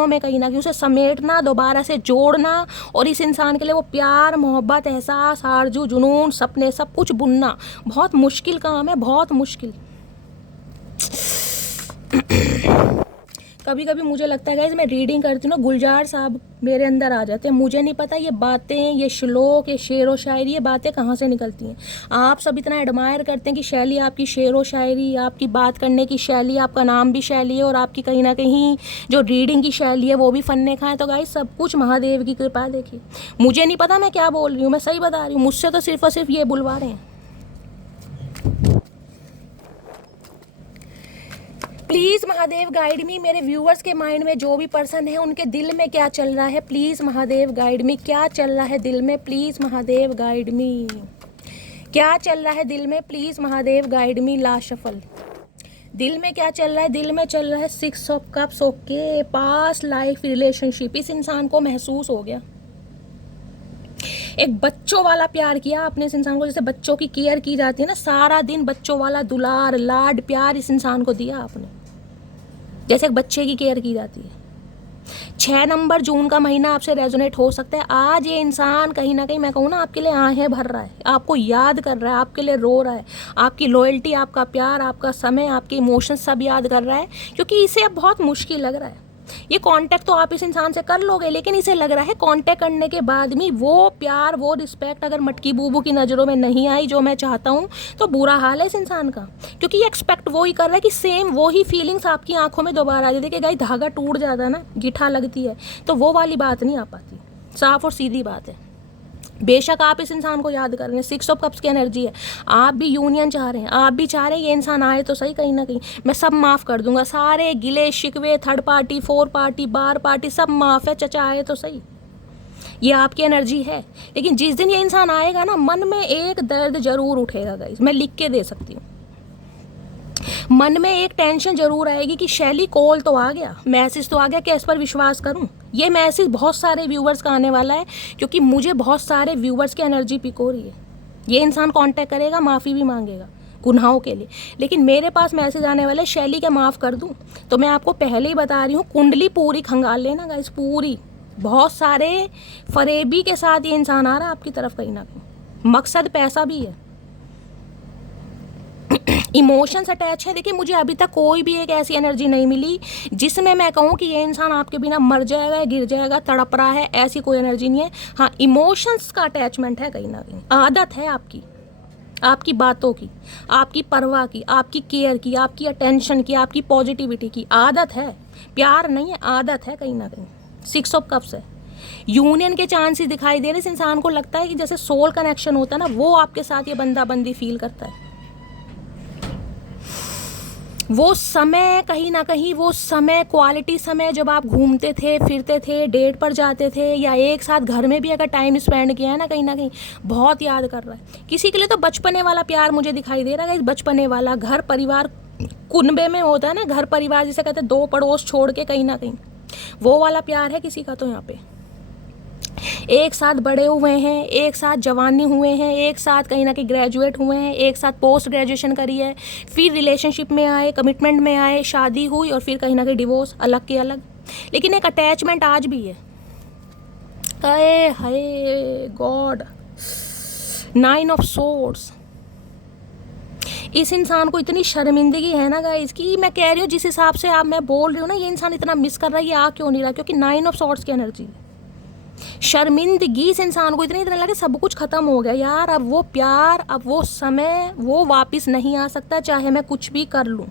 में कहीं ना कहीं उसे समेटना, दोबारा से जोड़ना, और इस इंसान के लिए वो प्यार, मोहब्बत, एहसास, आरजू, जुनून, सपने, सब कुछ बुनना बहुत मुश्किल काम है, बहुत मुश्किल। कभी कभी मुझे लगता है गाइस, मैं रीडिंग करती हूँ ना, गुलजार साहब मेरे अंदर आ जाते हैं। मुझे नहीं पता ये बातें, ये श्लोक, ये शेर व शायरी, ये बातें कहाँ से निकलती हैं। आप सब इतना एडमायर करते हैं कि शैली आपकी, शेर व शायरी, आपकी बात करने की शैली, आपका नाम भी शैली है, और आपकी कहीं ना कहीं जो रीडिंग की शैली है वो भी फन्ने खाएँ। तो गाइस, सब कुछ महादेव की कृपा। देखिए, मुझे नहीं पता मैं क्या बोल रही हूँ, मैं सही बता रही हूँ। मुझसे तो सिर्फ और सिर्फ ये बुलवा रहे हैं। प्लीज़ महादेव गाइड मी। मेरे व्यूअर्स के माइंड में जो भी पर्सन है, उनके दिल में क्या चल रहा है, प्लीज़ महादेव गाइड मी। क्या चल रहा है दिल में, प्लीज़ महादेव गाइड मी। क्या चल रहा है दिल में, please Mahadev guide me. Last shuffle. दिल में क्या चल रहा है? दिल में चल रहा है 6 of cups. Okay, past life relationship. इस इंसान को महसूस हो गया, एक बच्चों वाला प्यार किया आपने इस इंसान को, जैसे बच्चों की केयर की जाती है ना, सारा दिन बच्चों वाला दुलार, लाड, प्यार इस इंसान को दिया आपने, जैसे एक बच्चे की केयर की जाती है। 6 नंबर जून का महीना आपसे रेजोनेट हो सकता है। आज ये इंसान कहीं ना कहीं, मैं कहूँ ना, आपके लिए आहें भर रहा है, आपको याद कर रहा है, आपके लिए रो रहा है, आपकी लॉयल्टी, आपका प्यार, आपका समय, आपके इमोशंस सब याद कर रहा है, क्योंकि इसे अब बहुत मुश्किल लग रहा है। ये कांटेक्ट तो आप इस इंसान से कर लोगे, लेकिन इसे लग रहा है कांटेक्ट करने के बाद भी वो प्यार, वो रिस्पेक्ट अगर मटकी बूबू की नज़रों में नहीं आई जो मैं चाहता हूँ, तो बुरा हाल है इस इंसान का। क्योंकि ये एक्सपेक्ट वो ही कर रहा है कि सेम वो ही फीलिंग्स आपकी आंखों में दोबारा आ जाए। देखिए गाइस, धागा टूट जाता है ना, गिठा लगती है, तो वो वाली बात नहीं आ पाती। साफ और सीधी बात है। बेशक आप इस इंसान को याद कर रहे हैं, 6 ऑफ कप्स की एनर्जी है, आप भी यूनियन चाह रहे हैं, आप भी चाह रहे हैं ये इंसान आए तो सही, कहीं ना कहीं मैं सब माफ़ कर दूंगा, सारे गिले शिकवे, थर्ड पार्टी, 4 पार्टी, बार पार्टी, सब माफ़ है, चचा आए तो सही। ये आपकी एनर्जी है, लेकिन जिस दिन ये इंसान आएगा ना, मन में एक दर्द जरूर उठेगा गाइस, मैं लिख के दे सकती हूँ। मन में एक टेंशन जरूर आएगी कि शैली कॉल तो आ गया, मैसेज तो आ गया, किस पर विश्वास करूं। ये मैसेज बहुत सारे व्यूवर्स का आने वाला है, क्योंकि मुझे बहुत सारे व्यूवर्स की एनर्जी पिक हो रही है। ये इंसान कांटेक्ट करेगा, माफ़ी भी मांगेगा गुनाहों के लिए, लेकिन मेरे पास मैसेज आने वाले शैली के माफ़ कर दूं। तो मैं आपको पहले ही बता रही हूँ, कुंडली पूरी खंगाल लेना गाइस, पूरी। बहुत सारे फरेबी के साथ ये इंसान आ रहा है आपकी तरफ, कहीं ना कहीं मकसद पैसा भी है, इमोशंस अटैच है। देखिए, मुझे अभी तक कोई भी एक ऐसी एनर्जी नहीं मिली जिसमें मैं कहूँ कि ये इंसान आपके बिना मर जाएगा, गिर जाएगा, तड़प रहा है, ऐसी कोई एनर्जी नहीं है। हाँ, इमोशंस का अटैचमेंट है कहीं ना कहीं, आदत है आपकी, आपकी बातों की, आपकी परवाह की, आपकी केयर की, आपकी अटेंशन की, आपकी पॉजिटिविटी की आदत है। प्यार नहीं है, आदत है कहीं ना कहीं। 6 ऑफ कप्स है, यूनियन के चांसेस दिखाई दे रहे। इस इंसान को लगता है कि जैसे सोल कनेक्शन होता है ना, वो आपके साथ ये बंदा बंदी फील करता है। वो समय कहीं ना कहीं, वो समय, क्वालिटी समय, जब आप घूमते थे, फिरते थे, डेट पर जाते थे, या एक साथ घर में भी अगर टाइम स्पेंड किया है ना, कहीं ना कहीं बहुत याद कर रहा है। किसी के लिए तो बचपने वाला प्यार मुझे दिखाई दे रहा है, बचपने वाला, घर परिवार, कुनबे में होता है ना घर परिवार जिसे कहते हैं, 2 पड़ोस छोड़ के, कहीं ना कहीं वो वाला प्यार है किसी का। तो यहाँ पे एक साथ बड़े हुए हैं, एक साथ जवानी हुए हैं, एक साथ कहीं ना कहीं ग्रेजुएट हुए हैं, एक साथ पोस्ट ग्रेजुएशन करी है, फिर रिलेशनशिप में आए, कमिटमेंट में आए, शादी हुई, और फिर कहीं ना कहीं डिवोर्स, अलग के अलग, लेकिन एक अटैचमेंट आज भी है। अरे हाय गॉड, 9 ऑफ सोर्ड्स। इस इंसान को इतनी शर्मिंदगी है ना गाइस, कि मैं कह रही हूँ जिस हिसाब से आप, मैं बोल रही हूँ ना, ये इंसान इतना मिस कर रहा है, ये आ क्यों नहीं रहा, क्योंकि 9 ऑफ सोर्ड्स की एनर्जी, शर्मिंदगी इस इंसान को इतनी लगा कि सब कुछ खत्म हो गया यार, अब वो प्यार, अब वो समय, वो वापस नहीं आ सकता, चाहे मैं कुछ भी कर लूँ।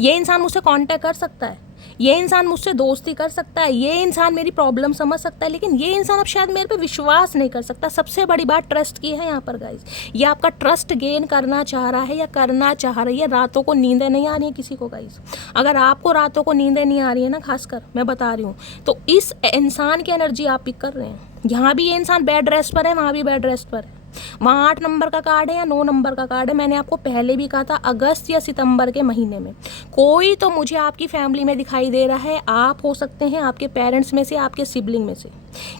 ये इंसान मुझसे कांटेक्ट कर सकता है, ये इंसान मुझसे दोस्ती कर सकता है, ये इंसान मेरी प्रॉब्लम समझ सकता है, लेकिन ये इंसान अब शायद मेरे पे विश्वास नहीं कर सकता। सबसे बड़ी बात ट्रस्ट की है यहाँ पर गाइस। ये आपका ट्रस्ट गेन करना चाह रहा है या करना चाह रही है। रातों को नींदें नहीं आ रही है किसी को गाइस, अगर आपको रातों को नींदें नहीं आ रही है ना, खासकर मैं बता रही हूँ, तो इस इंसान की एनर्जी आप पिक कर रहे हैं। यहाँ भी ये इंसान बेड रेस्ट पर है, वहाँ भी बेड रेस्ट पर है, वहाँ 8 नंबर का कार्ड है या 9 नंबर का कार्ड है। मैंने आपको पहले भी कहा था, अगस्त या सितंबर के महीने में कोई तो मुझे आपकी फैमिली में दिखाई दे रहा है। आप हो सकते हैं, आपके पेरेंट्स में से, आपके सिबलिंग में से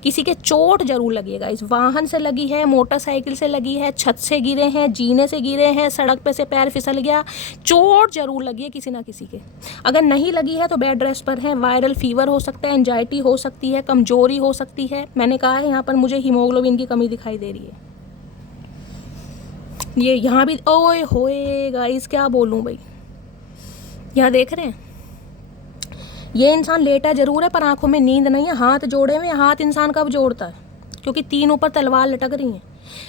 किसी के चोट जरूर लगेगा। इस वाहन से लगी है, मोटरसाइकिल से लगी है, छत से गिरे हैं, जीने से गिरे हैं, सड़क पे से पैर फिसल गया, चोट जरूर लगी है किसी ना किसी के। अगर नहीं लगी है तो बेड रेस्ट पर है। वायरल फीवर हो सकता है, एंजाइटी हो सकती है, कमजोरी हो सकती है। मैंने कहा है यहाँ पर मुझे हीमोग्लोबिन की कमी दिखाई दे रही है। ये यहाँ भी, ओए होए गाइस, क्या बोलूँ भाई, यहाँ देख रहे हैं, ये इंसान लेटा जरूर है पर आंखों में नींद नहीं है, हाथ जोड़े हुए। हाथ इंसान कब जोड़ता है, क्योंकि 3 ऊपर तलवार लटक रही हैं।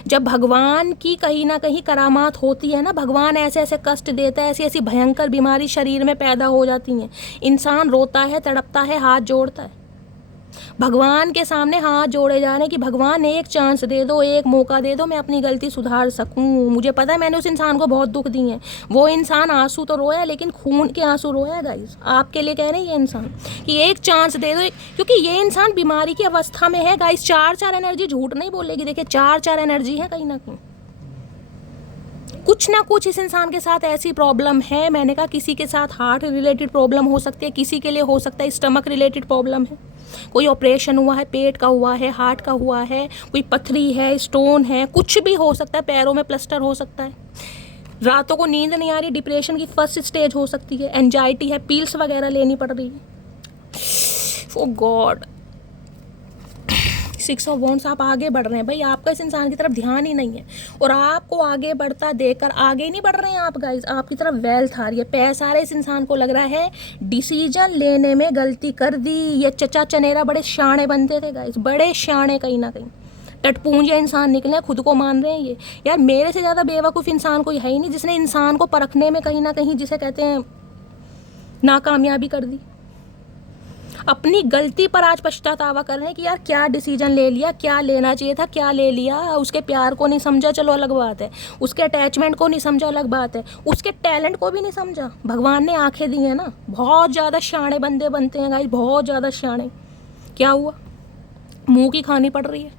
जब भगवान की कहीं ना कहीं करामात होती है ना, भगवान ऐसे ऐसे कष्ट देता है, ऐसी ऐसी भयंकर बीमारी शरीर में पैदा हो जाती हैं, इंसान रोता है, तड़पता है, हाथ जोड़ता है। भगवान के सामने हाथ जोड़े जा रहे हैं कि भगवान एक चांस दे दो, एक मौका दे दो, मैं अपनी गलती सुधार सकूं। मुझे पता है मैंने उस इंसान को बहुत दुख दिए हैं। वो इंसान आंसू तो रोया, लेकिन खून के आंसू रोया गाइस। आपके लिए कह रहे हैं ये इंसान कि एक चांस दे दो, क्योंकि ये इंसान बीमारी की अवस्था में है गाइस। 4 एनर्जी झूठ नहीं बोलेगी। देखिए 4 एनर्जी है, कहीं ना कहीं कुछ ना कुछ इस इंसान के साथ ऐसी प्रॉब्लम है। मैंने कहा किसी के साथ हार्ट रिलेटेड प्रॉब्लम हो सकती है, किसी के लिए हो सकता है स्टमक रिलेटेड प्रॉब्लम है, कोई ऑपरेशन हुआ है, पेट का हुआ है, हार्ट का हुआ है, कोई पथरी है, स्टोन है, कुछ भी हो सकता है, पैरों में प्लास्टर हो सकता है, रातों को नींद नहीं आ रही, डिप्रेशन की फर्स्ट स्टेज हो सकती है, एंजाइटी है, पिल्स वगैरह लेनी पड़ रही है। ओ गॉड, 6 ऑफ वॉन्ड्स। आप आगे बढ़ रहे हैं भाई, आपका इस इंसान की तरफ ध्यान ही नहीं है, और आपको आगे बढ़ता देखकर आगे नहीं बढ़ रहे हैं आप गाइस। आपकी तरफ वेल्थ आ रही है, पैसा आ रहा है। इस इंसान को लग रहा है डिसीजन लेने में गलती कर दी। ये चचा चनेरा बड़े शाणे बनते थे गाइस, बड़े शाणे, कहीं ना कहीं टटपूंजे इंसान निकले, खुद को मान रहे हैं ये। यार मेरे से ज़्यादा बेवकूफ़ इंसान कोई है ही नहीं, जिसने इंसान को परखने में कहीं ना कहीं, जिसे कहते हैं, नाकामयाबी कर दी। अपनी गलती पर आज पछतावा कर रहे हैं कि यार क्या डिसीजन ले लिया, क्या लेना चाहिए था, क्या ले लिया। उसके प्यार को नहीं समझा, चलो अलग बात है, उसके अटैचमेंट को नहीं समझा, अलग बात है, उसके टैलेंट को भी नहीं समझा। भगवान ने आंखें दी हैं ना। बहुत ज़्यादा शाणे बंदे बनते हैं गाइस, बहुत ज़्यादा शाणे। क्या हुआ, मुंह की खानी पड़ रही है।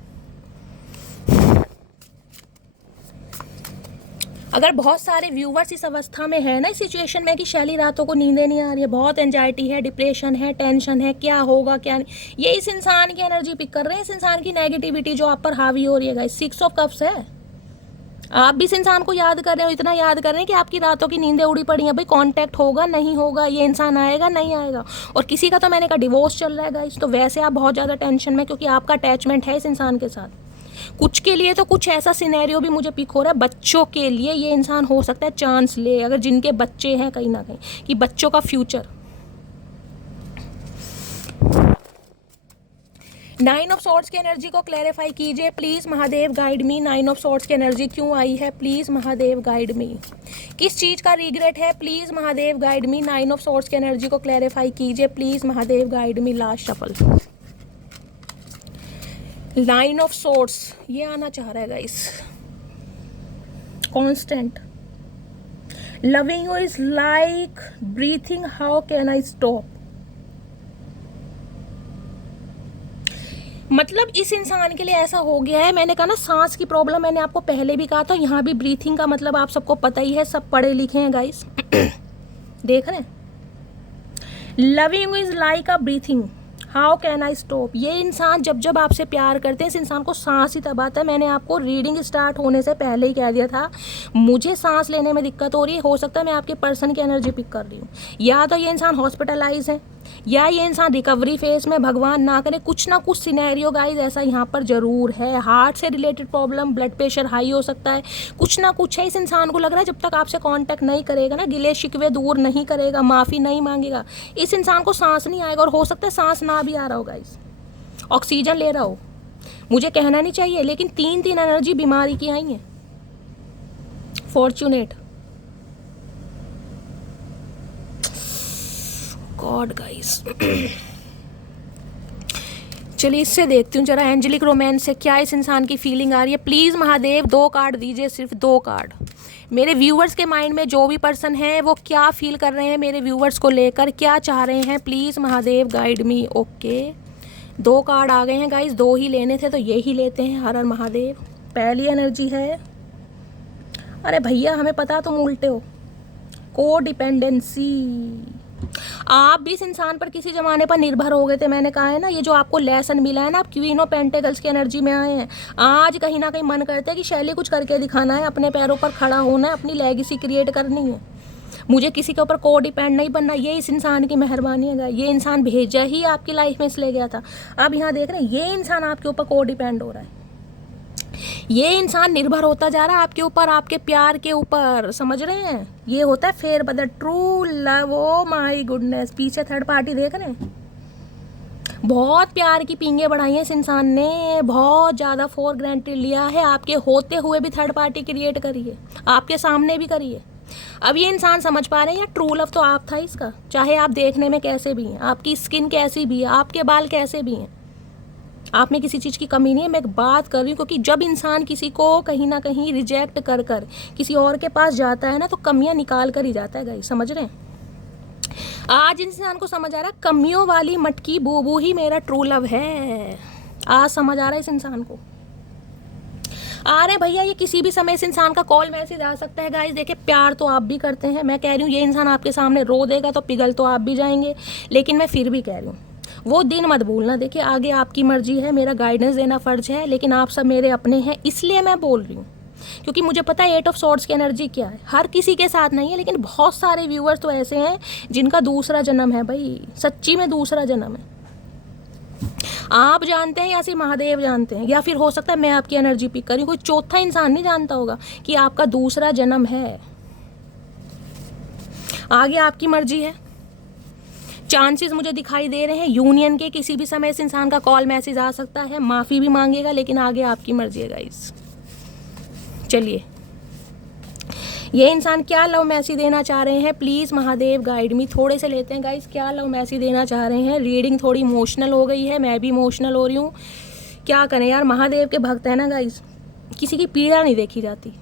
अगर बहुत सारे व्यूवर्स इस अवस्था में है ना, इस सिचुएशन में कि शैली रातों को नींदें नहीं आ रही है, बहुत एंजाइटी है, डिप्रेशन है, टेंशन है, क्या होगा क्या नहीं, ये इस इंसान की एनर्जी पिक कर रहे हैं, इस इंसान की नेगेटिविटी जो आप पर हावी हो रही है गाइस। 6 ऑफ कप्स है। आप भी इस इंसान को याद कर रहे हो, इतना याद कर रहे हैं कि आपकी रातों की नींदें उड़ी पड़ी हैं। भाई कांटेक्ट होगा नहीं होगा, ये इंसान आएगा नहीं आएगा। और किसी का तो मैंने कहा डिवोर्स चल रहा है गाइस, तो वैसे आप बहुत ज़्यादा टेंशन में, क्योंकि आपका अटैचमेंट है इस इंसान के साथ। कुछ के लिए तो कुछ ऐसा सिनेरियो भी मुझे पिक हो रहा है, बच्चों के लिए ये इंसान हो सकता है चांस ले, अगर जिनके बच्चे हैं कहीं ना कहीं, कि बच्चों का फ्यूचर। 9 ऑफ सॉर्ड्स की एनर्जी को क्लैरिफाई कीजिए please Mahadev guide me. 9 of swords की एनर्जी क्यों आई है प्लीज़ महादेव गाइड मी। किस चीज़ का रिग्रेट है please Mahadev guide me. 9 of swords की एनर्जी को क्लैरिफाई कीजिए please Mahadev guide me. Last shuffle 9 of swords ये आना चाह रहा है guys. Constant loving you is like breathing, how can I stop. मतलब इस इंसान के लिए ऐसा हो गया है, मैंने कहा ना सांस की प्रॉब्लम, मैंने आपको पहले भी कहा था, यहाँ भी ब्रीथिंग का मतलब आप सबको पता ही है, सब पढ़े लिखे हैं गाइस। देख रहे हैं, loving is like a breathing, how can I stop. ये इंसान जब जब आपसे प्यार करते हैं, इस इंसान को सांस ही तब आता है। मैंने आपको रीडिंग स्टार्ट होने से पहले ही कह दिया था, मुझे सांस लेने में दिक्कत हो रही है, हो सकता है मैं आपके पर्सन की एनर्जी पिक कर रही हूँ, या तो ये इंसान हॉस्पिटलाइज है, या ये इंसान रिकवरी फेज में, भगवान ना करे, कुछ ना कुछ सिनेरियो गाइज ऐसा यहाँ पर जरूर है। हार्ट से related problem, blood pressure high हो सकता है, कुछ ना कुछ है। इस इंसान को लग रहा है जब तक आपसे कांटेक्ट नहीं करेगा ना, गिले शिकवे दूर नहीं करेगा, माफ़ी नहीं मांगेगा, इस इंसान को सांस नहीं आएगा। और हो सकता है सांस ना भी आ रहा हो गाइज, ऑक्सीजन ले रहा हो, मुझे कहना नहीं चाहिए, लेकिन 3 एनर्जी बीमारी की आई है। Fortunate God guys. चलिए इससे देखती हूँ जरा एंजेलिक रोमांस से क्या इस इंसान की फीलिंग आ रही है। प्लीज़ महादेव 2 कार्ड दीजिए, सिर्फ 2 कार्ड। मेरे व्यूवर्स के माइंड में जो भी पर्सन है वो क्या फील कर रहे हैं मेरे व्यूवर्स को लेकर, क्या चाह रहे हैं, please Mahadev guide me. Okay 2 card आ गए हैं गाइस, 2 ही लेने थे तो ये ही लेते हैं। हर हर महादेव। पहली एनर्जी है, अरे भैया हमें पता तुम उल्टे हो, को डिपेंडेंसी। आप भी इस इंसान पर किसी जमाने पर निर्भर हो गए थे। मैंने कहा है ना, ये जो आपको लेसन मिला है ना, आप क्वीन ऑफ पेंटेकल्स की एनर्जी में आए हैं। आज कहीं ना कहीं मन करता है कि शैली कुछ करके दिखाना है, अपने पैरों पर खड़ा होना है, अपनी लेगेसी क्रिएट करनी है, मुझे किसी के ऊपर को डिपेंड नहीं बनना। ये इस इंसान की मेहरबानी है। ये इंसान भेजा ही आपकी लाइफ में इसलिए गया था। अब यहाँ देख रहे हैं, ये इंसान आपके ऊपर को डिपेंड हो रहा है, ये इंसान निर्भर होता जा रहा है आपके ऊपर, आपके प्यार के ऊपर, समझ रहे हैं। ये होता है फेर बदल, true love. Oh my goodness, पीछे थर्ड पार्टी देख रहे हैं, बहुत प्यार की पींगे बढ़ाई हैं इस इंसान ने, बहुत ज़्यादा फॉर ग्रांटेड लिया है, आपके होते हुए भी थर्ड पार्टी क्रिएट करी है, आपके सामने भी करी है। अब ये इंसान समझ पा रहे हैं, ट्रू लव तो आप था इसका, चाहे आप देखने में कैसे भी हैं, आपकी स्किन कैसी भी है, आपके बाल कैसे भी हैं, आप में किसी चीज़ की कमी नहीं है। मैं एक बात कर रही हूँ, क्योंकि जब इंसान किसी को कहीं ना कहीं रिजेक्ट कर कर किसी और के पास जाता है ना, तो कमियां निकाल कर ही जाता है गाइस, समझ रहे हैं। आज इंसान को समझ आ रहा है, कमियों वाली मटकी बूबू ही मेरा ट्रू लव है। आज समझ आ रहा है इस इंसान को। आ रहे भैया, ये किसी भी समय इस इंसान का कॉल मैसेज आ सकता है गाइस। देखिए प्यार तो आप भी करते हैं, मैं कह रही हूँ ये इंसान आपके सामने रो देगा तो पिघल तो आप भी जाएंगे, लेकिन मैं फिर भी कह रही हूँ वो दिन मत भूलना। देखिए आगे आपकी मर्जी है, मेरा गाइडेंस देना फ़र्ज है, लेकिन आप सब मेरे अपने हैं, इसलिए मैं बोल रही हूँ, क्योंकि मुझे पता है 8 ऑफ सॉर्ड्स की एनर्जी क्या है। हर किसी के साथ नहीं है, लेकिन बहुत सारे व्यूअर्स तो ऐसे हैं जिनका दूसरा जन्म है भाई, सच्ची में दूसरा जन्म है। आप जानते हैं या सिर्फ महादेव जानते हैं, या फिर हो सकता है मैं आपकी एनर्जी पिक करूँ, कोई चौथा इंसान नहीं जानता होगा कि आपका दूसरा जन्म है। आगे आपकी मर्जी है। चांसेस मुझे दिखाई दे रहे हैं यूनियन के, किसी भी समय इस इंसान का कॉल मैसेज आ सकता है, माफ़ी भी मांगेगा, लेकिन आगे आपकी मर्जी है गाइस। चलिए ये इंसान क्या लव मैसेज देना चाह रहे हैं, प्लीज़ महादेव गाइड मी। थोड़े से लेते हैं गाइस, क्या लव मैसेज देना चाह रहे हैं। रीडिंग थोड़ी इमोशनल हो गई है, मैं भी इमोशनल हो रही हूँ, क्या करें यार, महादेव के भक्त है ना गाइस, किसी की पीड़ा नहीं देखी जाती।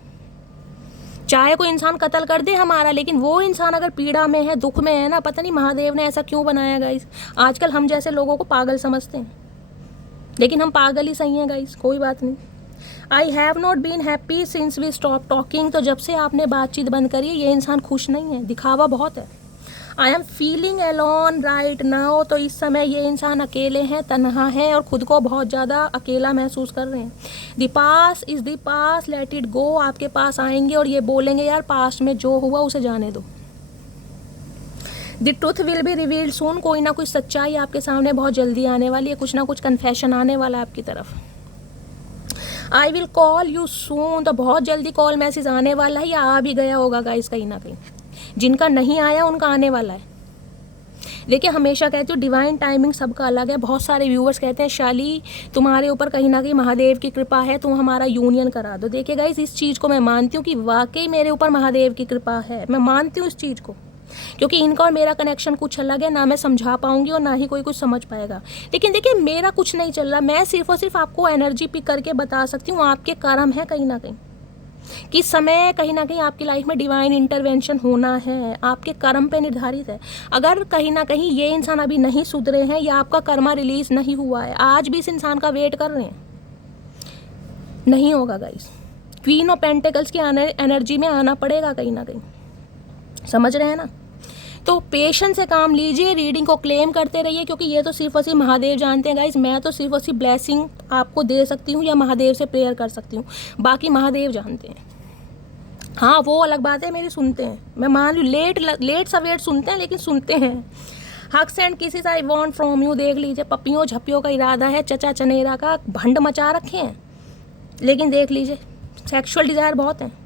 चाहे कोई इंसान कत्ल कर दे हमारा, लेकिन वो इंसान अगर पीड़ा में है, दुख में है ना, पता नहीं महादेव ने ऐसा क्यों बनाया गाइस। आजकल हम जैसे लोगों को पागल समझते हैं, लेकिन हम पागल ही सही हैं गाइस, कोई बात नहीं। I have not been happy since we stop talking, तो जब से आपने बातचीत बंद करी है ये इंसान खुश नहीं है, दिखावा बहुत है। I am feeling alone right now, तो इस समय ये इंसान अकेले हैं, तन्हा हैं और खुद को बहुत ज़्यादा अकेला महसूस कर रहे हैं। The pass is the pass, let it go, आपके पास आएंगे और ये बोलेंगे यार पास्ट में जो हुआ उसे जाने दो। The truth will be revealed soon, कोई ना कोई सच्चाई आपके सामने बहुत जल्दी आने वाली है, कुछ ना कुछ कन्फेशन आने वाला है आपकी तरफ। I will call you soon, तो बहुत जल्दी कॉल मैसेज आने वाला है या आ भी गया होगा गाइस कहीं ना कहीं, जिनका नहीं आया उनका आने वाला है। देखिए हमेशा कहती हूँ डिवाइन टाइमिंग सबका अलग है। बहुत सारे व्यूअर्स कहते हैं शाली तुम्हारे ऊपर कहीं ना कहीं महादेव की कृपा है, तुम हमारा यूनियन करा दो। देखिए गाइस इस चीज़ को मैं मानती हूँ कि वाकई मेरे ऊपर महादेव की कृपा है, मैं मानती हूँ इस चीज़ को, क्योंकि इनका और मेरा कनेक्शन कुछ अलग है, ना मैं समझा पाऊंगी और ना ही कोई कुछ समझ पाएगा। लेकिन देखिए मेरा कुछ नहीं चल रहा, मैं सिर्फ और सिर्फ आपको एनर्जी पिक करके बता सकती हूँ आपके कर्म है कहीं ना कहीं, कि समय कहीं ना कहीं आपकी लाइफ में डिवाइन इंटरवेंशन होना है, आपके कर्म पे निर्धारित है। अगर कहीं ना कहीं ये इंसान अभी नहीं सुधरे हैं या आपका कर्मा रिलीज नहीं हुआ है, आज भी इस इंसान का वेट कर रहे हैं, नहीं होगा गाइस। क्वीन ऑफ पेंटिकल्स की एनर्जी में आना पड़ेगा कहीं ना कहीं, समझ रहे हैं ना। तो पेशेंस से काम लीजिए, रीडिंग को क्लेम करते रहिए, क्योंकि ये तो सिर्फ और सिर्फ महादेव जानते हैं गाइस। मैं तो सिर्फ और सिर्फ ब्लेसिंग आपको दे सकती हूँ या महादेव से प्रेयर कर सकती हूँ, बाकी महादेव जानते हैं। हाँ वो अलग बात है मेरी सुनते हैं, मैं मान लूँ लेट सवेट सुनते हैं लेकिन सुनते हैं। Hugs and kisses I want from you, देख लीजिए पपियों झपियों का इरादा है, चचा चनेरा का भंड मचा रखे हैं, लेकिन देख लीजिए सेक्सुअल डिज़ायर बहुत है।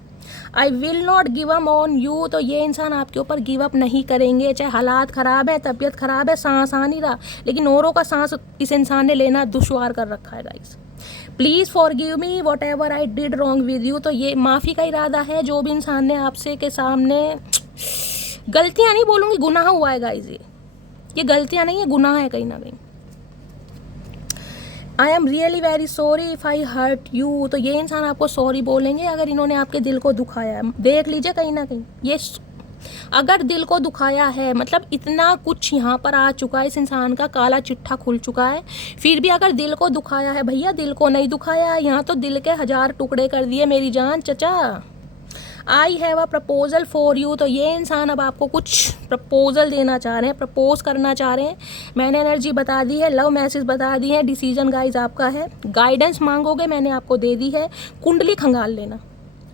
I will not give up on you, तो ये इंसान आपके ऊपर गिव अप नहीं करेंगे, चाहे हालात ख़राब है, तबीयत ख़राब है, सांस आ नहीं रहा, लेकिन औरों का सांस इस इंसान ने लेना दुश्वार कर रखा है guys. Please forgive me what ever I did wrong with you, तो ये माफ़ी का इरादा है, जो भी इंसान ने आपसे के सामने गलतियाँ नहीं बोलूँगी, गुनाह हुआ है गाइस, ये गलतियाँ नहीं है, गुनाह है कहीं ना कहीं। I am really very sorry if I hurt you, तो ये इंसान आपको सॉरी बोलेंगे अगर इन्होंने आपके दिल को दुखाया है। देख लीजिए कहीं ना कहीं ये अगर दिल को दुखाया है, मतलब इतना कुछ यहाँ पर आ चुका है, इस इंसान का काला चिट्ठा खुल चुका है, फिर भी अगर दिल को दुखाया है, भैया दिल को नहीं दुखाया है, यहाँ तो दिल के 1000 टुकड़े कर दिए मेरी जान चचा। I have a proposal for you, तो ये इंसान अब आपको कुछ प्रपोजल देना चाह रहे हैं, प्रपोज करना चाह रहे हैं। मैंने एनर्जी बता दी है, लव मैसेज बता दी है, डिसीजन गाइज आपका है, गाइडेंस मांगोगे मैंने आपको दे दी है, कुंडली खंगाल लेना,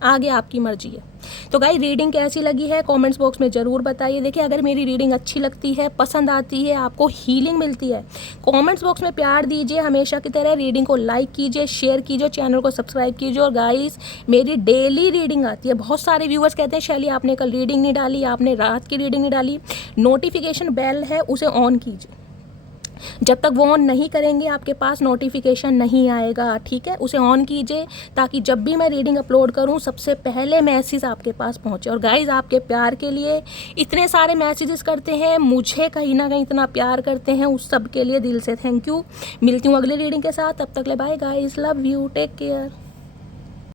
आगे आपकी मर्जी है। तो गाइस रीडिंग कैसी लगी है कमेंट्स बॉक्स में ज़रूर बताइए। देखिए अगर मेरी रीडिंग अच्छी लगती है, पसंद आती है, आपको हीलिंग मिलती है, कमेंट्स बॉक्स में प्यार दीजिए, हमेशा की तरह रीडिंग को लाइक कीजिए, शेयर कीजिए, चैनल को सब्सक्राइब कीजिए। और गाइस मेरी डेली रीडिंग आती है, बहुत सारे व्यूअर्स कहते हैं शैली आपने कल रीडिंग नहीं डाली, आपने रात की रीडिंग नहीं डाली, नोटिफिकेशन बेल है उसे ऑन कीजिए, जब तक वो ऑन नहीं करेंगे आपके पास नोटिफिकेशन नहीं आएगा, ठीक है, उसे ऑन कीजिए ताकि जब भी मैं रीडिंग अपलोड करूं सबसे पहले मैसेज आपके पास पहुंचे। और गाइज आपके प्यार के लिए इतने सारे मैसेजेस करते हैं, मुझे कहीं ना कहीं इतना प्यार करते हैं, उस सब के लिए दिल से थैंक यू। मिलती हूँ अगली रीडिंग के साथ, तब तक ले bye guys, love you, take care.